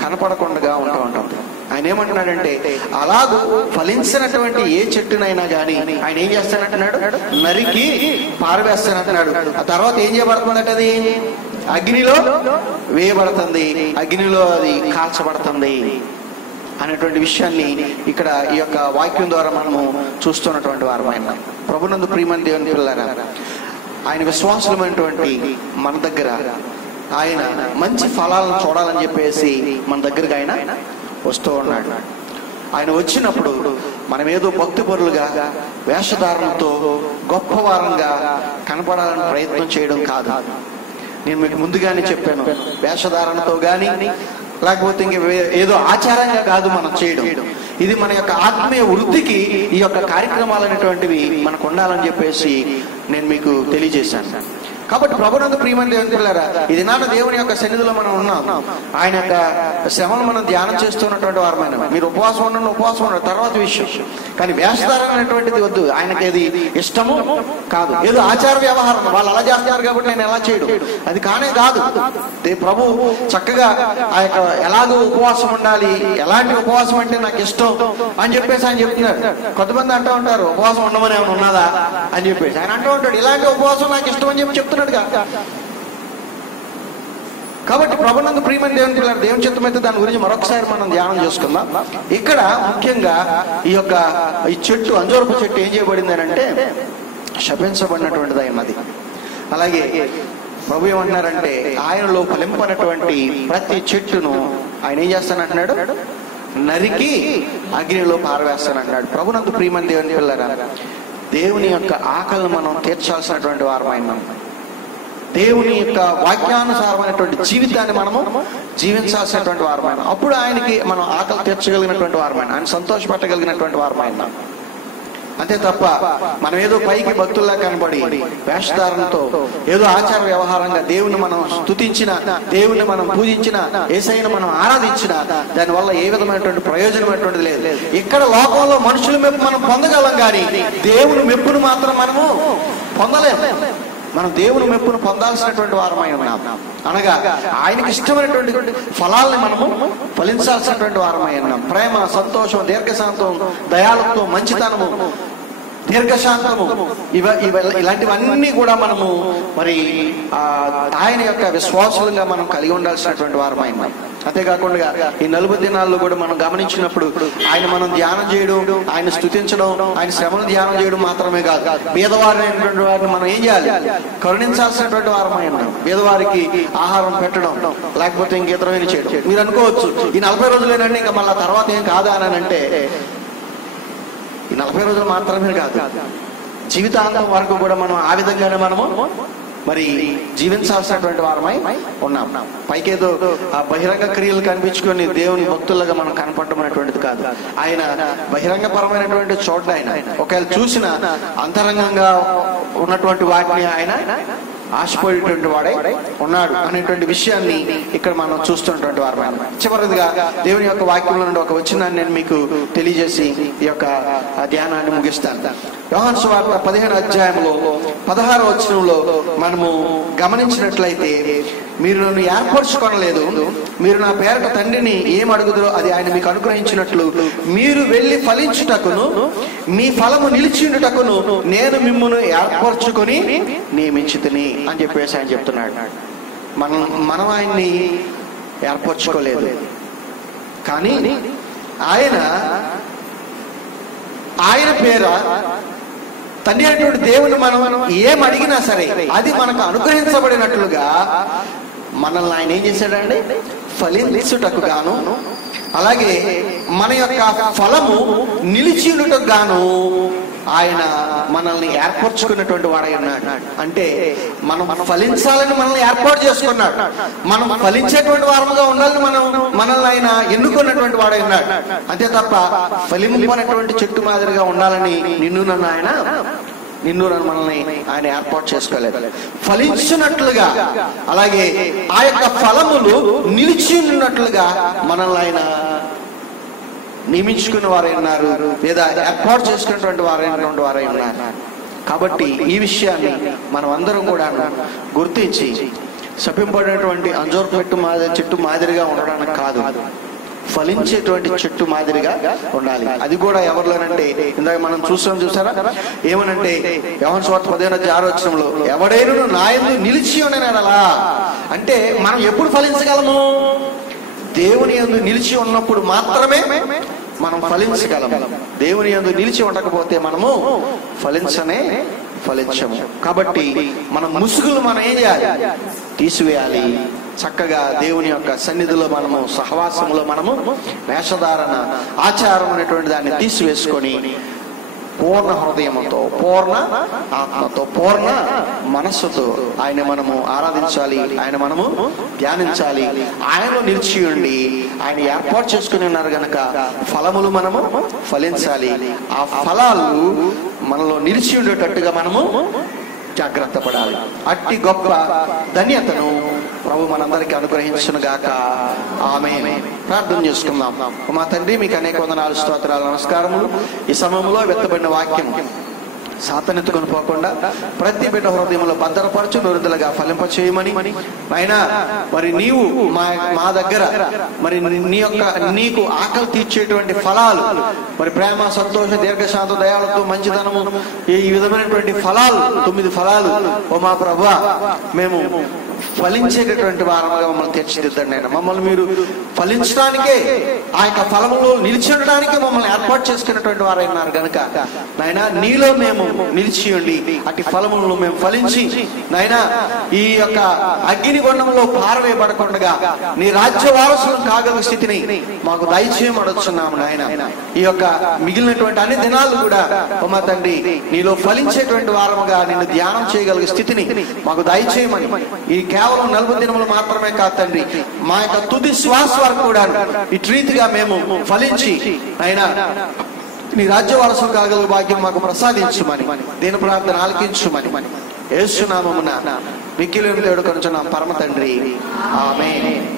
కనపడకుండా ఉంటూ ఉంటుంది. ఆయన ఏమంటున్నాడంటే, అలాగూ ఫలించినటువంటి ఏ చెట్టునైనా గానీ ఆయన ఏం చేస్తానంటున్నాడు, నరికి పారవేస్తానంటున్నాడు. ఆ తర్వాత ఏం చేయబడుతుందట, అది అగ్నిలో వేయబడుతుంది, అగ్నిలో అది కాల్చబడుతుంది అనేటువంటి విషయాన్ని ఇక్కడ ఈ యొక్క వాక్యం ద్వారా మనము చూస్తున్నటువంటి వారమైన ప్రభునందు ప్రియమైన దేవుని పిల్లలారా, ఆయన విశ్వాసులమైనటువంటి మన దగ్గర ఆయన మంచి ఫలాలను చూడాలని చెప్పేసి మన దగ్గరకు ఆయన వస్తూ ఉన్నాడు. ఆయన వచ్చినప్పుడు మనం ఏదో భక్తి పరులుగా వేషధారణతో గొప్పవారంగా కనపడాలని ప్రయత్నం చేయడం కాదు. నేను మీకు ముందుగానే చెప్పాను, వేషధారణతో గాని లేకపోతే ఇంక ఏదో ఆచారంగా కాదు మనం చేయడం. ఇది మన యొక్క ఆత్మీయ వృద్ధికి ఈ యొక్క కార్యక్రమాలు అనేటువంటివి మనకు ఉండాలని చెప్పేసి నేను మీకు తెలియజేశాను. కాబట్టి ప్రభునందు ప్రియమైన దేవుని పిల్లలారా, ఇది నాన్న దేవుని యొక్క సన్నిధిలో మనం ఉన్నాం. ఆయన యొక్క శ్రమను మనం ధ్యానం చేస్తున్నటువంటి వారమైన మీరు ఉపవాసం ఉండండి, తర్వాత విషయం. కానీ వేషధారణ అనేటువంటిది వద్దు. ఆయనకి ఏది ఇష్టము కాదు, ఏదో ఆచార వ్యవహారం, వాళ్ళు అలా చేస్తారు కాబట్టి నేను ఎలా చేయడు, అది కానే కాదు. ప్రభు చక్కగా ఆ యొక్క ఎలాగో ఉపవాసం ఉండాలి, ఎలాంటి ఉపవాసం అంటే నాకు ఇష్టం అని చెప్పేసి ఆయన చెప్తున్నారు. కొంతమంది అంటూ ఉంటారు, ఉపవాసం ఉండమని ఏమైనా ఉన్నదా అని చెప్పేసి. ఆయన అంటూ ఉంటాడు, ఇలాంటి ఉపవాసం నాకు ఇష్టం అని చెప్పి చెప్తున్నాడు. కాబట్టి ప్రభునందు ప్రియమైన దేవుని పిల్లలు, దేవుని చిత్తమైతే దాని గురించి మరొకసారి మనం ధ్యానం చేసుకుందాం. ఇక్కడ ముఖ్యంగా ఈ చెట్టు, అంజూరపు చెట్టు ఏం చేయబడింది అని అంటే శపించబడినటువంటిది అయినది. అలాగే ప్రభు ఏమంటున్నారంటే, ఆయనలో ఫలింపనటువంటి ప్రతి చెట్టును ఆయన ఏం చేస్తానంటున్నాడు, నరికి అగ్నిలో పారవేస్తానంటున్నాడు. ప్రభునందు ప్రియమైన దేవుని పిల్లరా, దేవుని యొక్క ఆకలిని మనం తీర్చాల్సినటువంటి వారమైనాం. దేవుని యొక్క వాక్యానుసారమైనటువంటి జీవితాన్ని మనము జీవించాల్సినటువంటి వారమైన, అప్పుడు ఆయనకి మనం ఆకలి తీర్చగలిగినటువంటి వారమైన, ఆయన సంతోషపెట్టగలిగినటువంటి వారమైన. అంతే తప్ప మనం ఏదో పైకి భక్తుల్లా కనబడి వేషధారణతో ఏదో ఆచార వ్యవహారంగా దేవుని మనం స్తుతించిన, దేవుని మనం పూజించిన, యేసయ్యను మనం ఆరాధించిన దానివల్ల ఏ విధమైనటువంటి ప్రయోజనమైనటువంటిది లేదు. ఇక్కడ లోకంలో మనుషుల మెప్పు మనం పొందగలం కానీ దేవుని మెప్పును మాత్రం మనము పొందలేము. మనం దేవుని మెప్పును పొందాల్సినటువంటి వారమై ఉన్నాం. అనగా ఆయనకి ఇష్టమైనటువంటి ఫలాల్ని మనము ఫలించాల్సినటువంటి వారమై ఉన్నాం. ప్రేమ, సంతోషం, దీర్ఘశాంతం, దయాళుత్వం, మంచితనము, దీర్ఘశాంతము, ఇలాంటివన్నీ కూడా మనము మరి ఆయన యొక్క విశ్వాసులుగా మనం కలిగి ఉండాల్సినటువంటి వారమై ఉన్నాం. అంతేకాకుండా ఈ 40 దినాల్లో కూడా మనం గమనించినప్పుడు ఆయన మనం ధ్యానం చేయడం, ఆయన స్తుతించడం, ఆయన శ్రమను ధ్యానం చేయడం మాత్రమే కాదు, బీదవారైనటువంటి వారిని మనం ఏం చేయాలి? కరుణించాల్సినటువంటి వారమై ఉన్నాం. బీదవారికి ఆహారం పెట్టడం, లేకపోతే ఇంకేతరమైన చేయడం. మీరు అనుకోవచ్చు ఈ 40 రోజులేనండి ఇంకా మళ్ళీ తర్వాత ఏం కాదా అని అంటే, ఈ 40 రోజులు మాత్రమే కాదు, జీవితాంతం వరకు కూడా మనం ఆ విధంగానే మనము మరి జీవించాల్సినటువంటి వారమై ఉన్నాం. పైకేదో ఆ బహిరంగ క్రియలు కనిపించుకొని దేవుని భక్తులుగా మనం కనపడటం అనేటువంటిది కాదు. ఆయన బహిరంగ పరమైనటువంటి చోట్ల ఆయన ఒకవేళ చూసిన అంతరంగంగా ఉన్నటువంటి వాటిని ఆయన ఆశపోయేటువంటి వాడై ఉన్నాడు అనేటువంటి విషయాన్ని ఇక్కడ మనం చూస్తున్నటువంటి వారమై. చివరిదిగా దేవుని యొక్క వాక్యంలో నుండి ఒక వచనాన్ని నేను మీకు తెలియజేసి ఈ యొక్క ధ్యానాన్ని ముగిస్తాను. యోహాను సువార్త 15వ అధ్యాయంలో 16వ వచనంలో మనము గమనించినట్లయితే, మీరు నన్ను ఏర్పరచుకొనలేదు, మీరు నా పేరట తండ్రిని ఏం అడుగుదరో అది ఆయన మీకు అనుగ్రహించినట్లు మీరు వెళ్ళి ఫలించుటకును మీ ఫలము నిలిచిండుటకును నేను మిమ్మును ఏర్పరచుకొని నియమించితిని అని చెప్పేసి ఆయన చెప్తున్నాడు. మనం ఆయన్ని ఏర్పరచుకోలేదు, కానీ ఆయన పేర తండ్రి అనేటువంటి దేవుని మనం ఏం అడిగినా సరే అది మనకు అనుగ్రహించబడినట్లుగా మనల్ని ఆయన ఏం చేశాడండి? ఫలించుటకు గాను, అలాగే మన యొక్క ఫలము నిలిచియుటకు గాను ఆయన మనల్ని ఏర్పరచుకున్నటువంటి వాడై ఉన్నాడు. అంటే మనం ఫలించాలని మనల్ని ఏర్పాటు చేసుకున్నాడు. మనం ఫలించేటువంటి వారముగా ఉండాలని మనల్ని ఆయన ఎన్నుకున్నటువంటి వాడై ఉన్నాడు. అంతే తప్ప ఫలింపనటువంటి చెట్టు మాదిరిగా ఉండాలని నిన్ను నన్ను మనల్ని ఆయన ఏర్పాటు చేసుకోలేదు. ఫలించినట్లుగా, అలాగే ఆ యొక్క ఫలములు నిలిచి ఉన్నట్లుగా మనల్ని ఆయన నియమించుకున్న వారై ఉన్నారు, లేదా ఏర్పాటు చేసుకున్నటువంటి వారై ఉన్నారు. కాబట్టి ఈ విషయాన్ని మనం అందరం కూడా గుర్తించి శపింపడినటువంటి అంజూరు చెట్టు మాదిరిగా ఉండడానికి కాదు, ఫలించేటువంటి చెట్టు మాదిరిగా ఉండాలి. అది కూడా ఎవరిలోనంటే ఇందాక మనం చూసారా ఏమనంటే యోహాను సువార్త 15వ వచనంలో, ఎవడైనా నా యందు నిలిచి ఉండనలా అంటే మనం ఎప్పుడు ఫలించగలము? దేవుని యందు నిలిచి ఉన్నప్పుడు మాత్రమే మనం ఫలించగలము. దేవుని యందు నిలిచి ఉండకపోతే మనము ఫలించము. కాబట్టి మనం ముసుగులు మనం ఏం చేయాలి? తీసివేయాలి. చక్కగా దేవుని యొక్క సన్నిధిలో మనము, సహవాసంలో మనము వేషధారణ, ఆచారం అనేటువంటి దాన్ని తీసివేసుకొని పూర్ణ హృదయంతో, పూర్ణ ఆత్మతో, పూర్ణ మనస్సుతో ఆయన మనము ఆరాధించాలి, ఆయన మనము ధ్యానించాలి. ఆయనలో నిలిచి ఉండి ఆయన ఏర్పాటు చేసుకుని ఉన్నారు గనక ఫలములు మనము ఫలించాలి. ఆ ఫలాలు మనలో నిలిచి ఉండేటట్టుగా మనము జాగ్రత్త పడాలి. అట్టి గొప్ప ధన్యతను ప్రభు మనందరికీ అనుగ్రహించును గాక. ఆమేన్. ప్రార్థన చేసుకుందాం. మా తండ్రి, మీకు అనేక వందనాలు, స్తోత్రాలు, నమస్కారములు. ఈ సమయంలో వెత్తబడిన వాక్యం సాతనెత్తుకొని పోకుండా ప్రతి బిడ్డ హృదయంలో భద్రపరచు, నిరుద్ధులుగా ఫలింపచేయమని నాయనా, మరి నీవు మా దగ్గర మరి నీకు ఆకలి తీర్చేటువంటి ఫలాలు, మరి ప్రేమ, సంతోష, దీర్ఘశాంతం, దయాళుత్వం, మంచితనము, ఈ విధమైనటువంటి ఫలాలు 9 ఫలాలు ఓ మా ప్రభువా మేము ఫలించేటటువంటి వారముగా మమ్మల్ని తీర్చిదిద్దండి. ఆయన మమ్మల్ని మీరు ఫలించడానికే, ఆ యొక్క ఫలములో నిలిచి ఉండడానికి మమ్మల్ని ఏర్పాటు చేసుకున్నటువంటి వారైనారు గనుక నాయన నీలో మేము నిలిచి ఉండి అటు ఫలములను మేము ఫలించి నాయన ఈ యొక్క అగ్ని గుండంలో పారవేయబడకుండా నీ రాజ్య వారసులను కాగల స్థితిని మాకు దయచేయమడుచున్నాము నాయన. ఈ యొక్క మిగిలినటువంటి అన్ని దినాలు కూడా మా తండ్రి నీలో ఫలించేటువంటి వారముగా నిన్ను ధ్యానం చేయగలిగే స్థితిని మాకు దయచేయమని, ఈ కేవలం 40 దినములు మాత్రమే కాదు తండ్రి, మా యొక్క తుది శ్వాస వరకు కూడా ఇటు రీతిగా మేము ఫలించి అయినా నీ రాజ్య వారసులు కాగల భాగ్యం మాకు ప్రసాదించుమని, దీని ప్రార్థన ఆలకించుమని యేసు నామమున మిక్కిలి వేడుకొనుచున్నాం పరమ తండ్రి. ఆమేన్.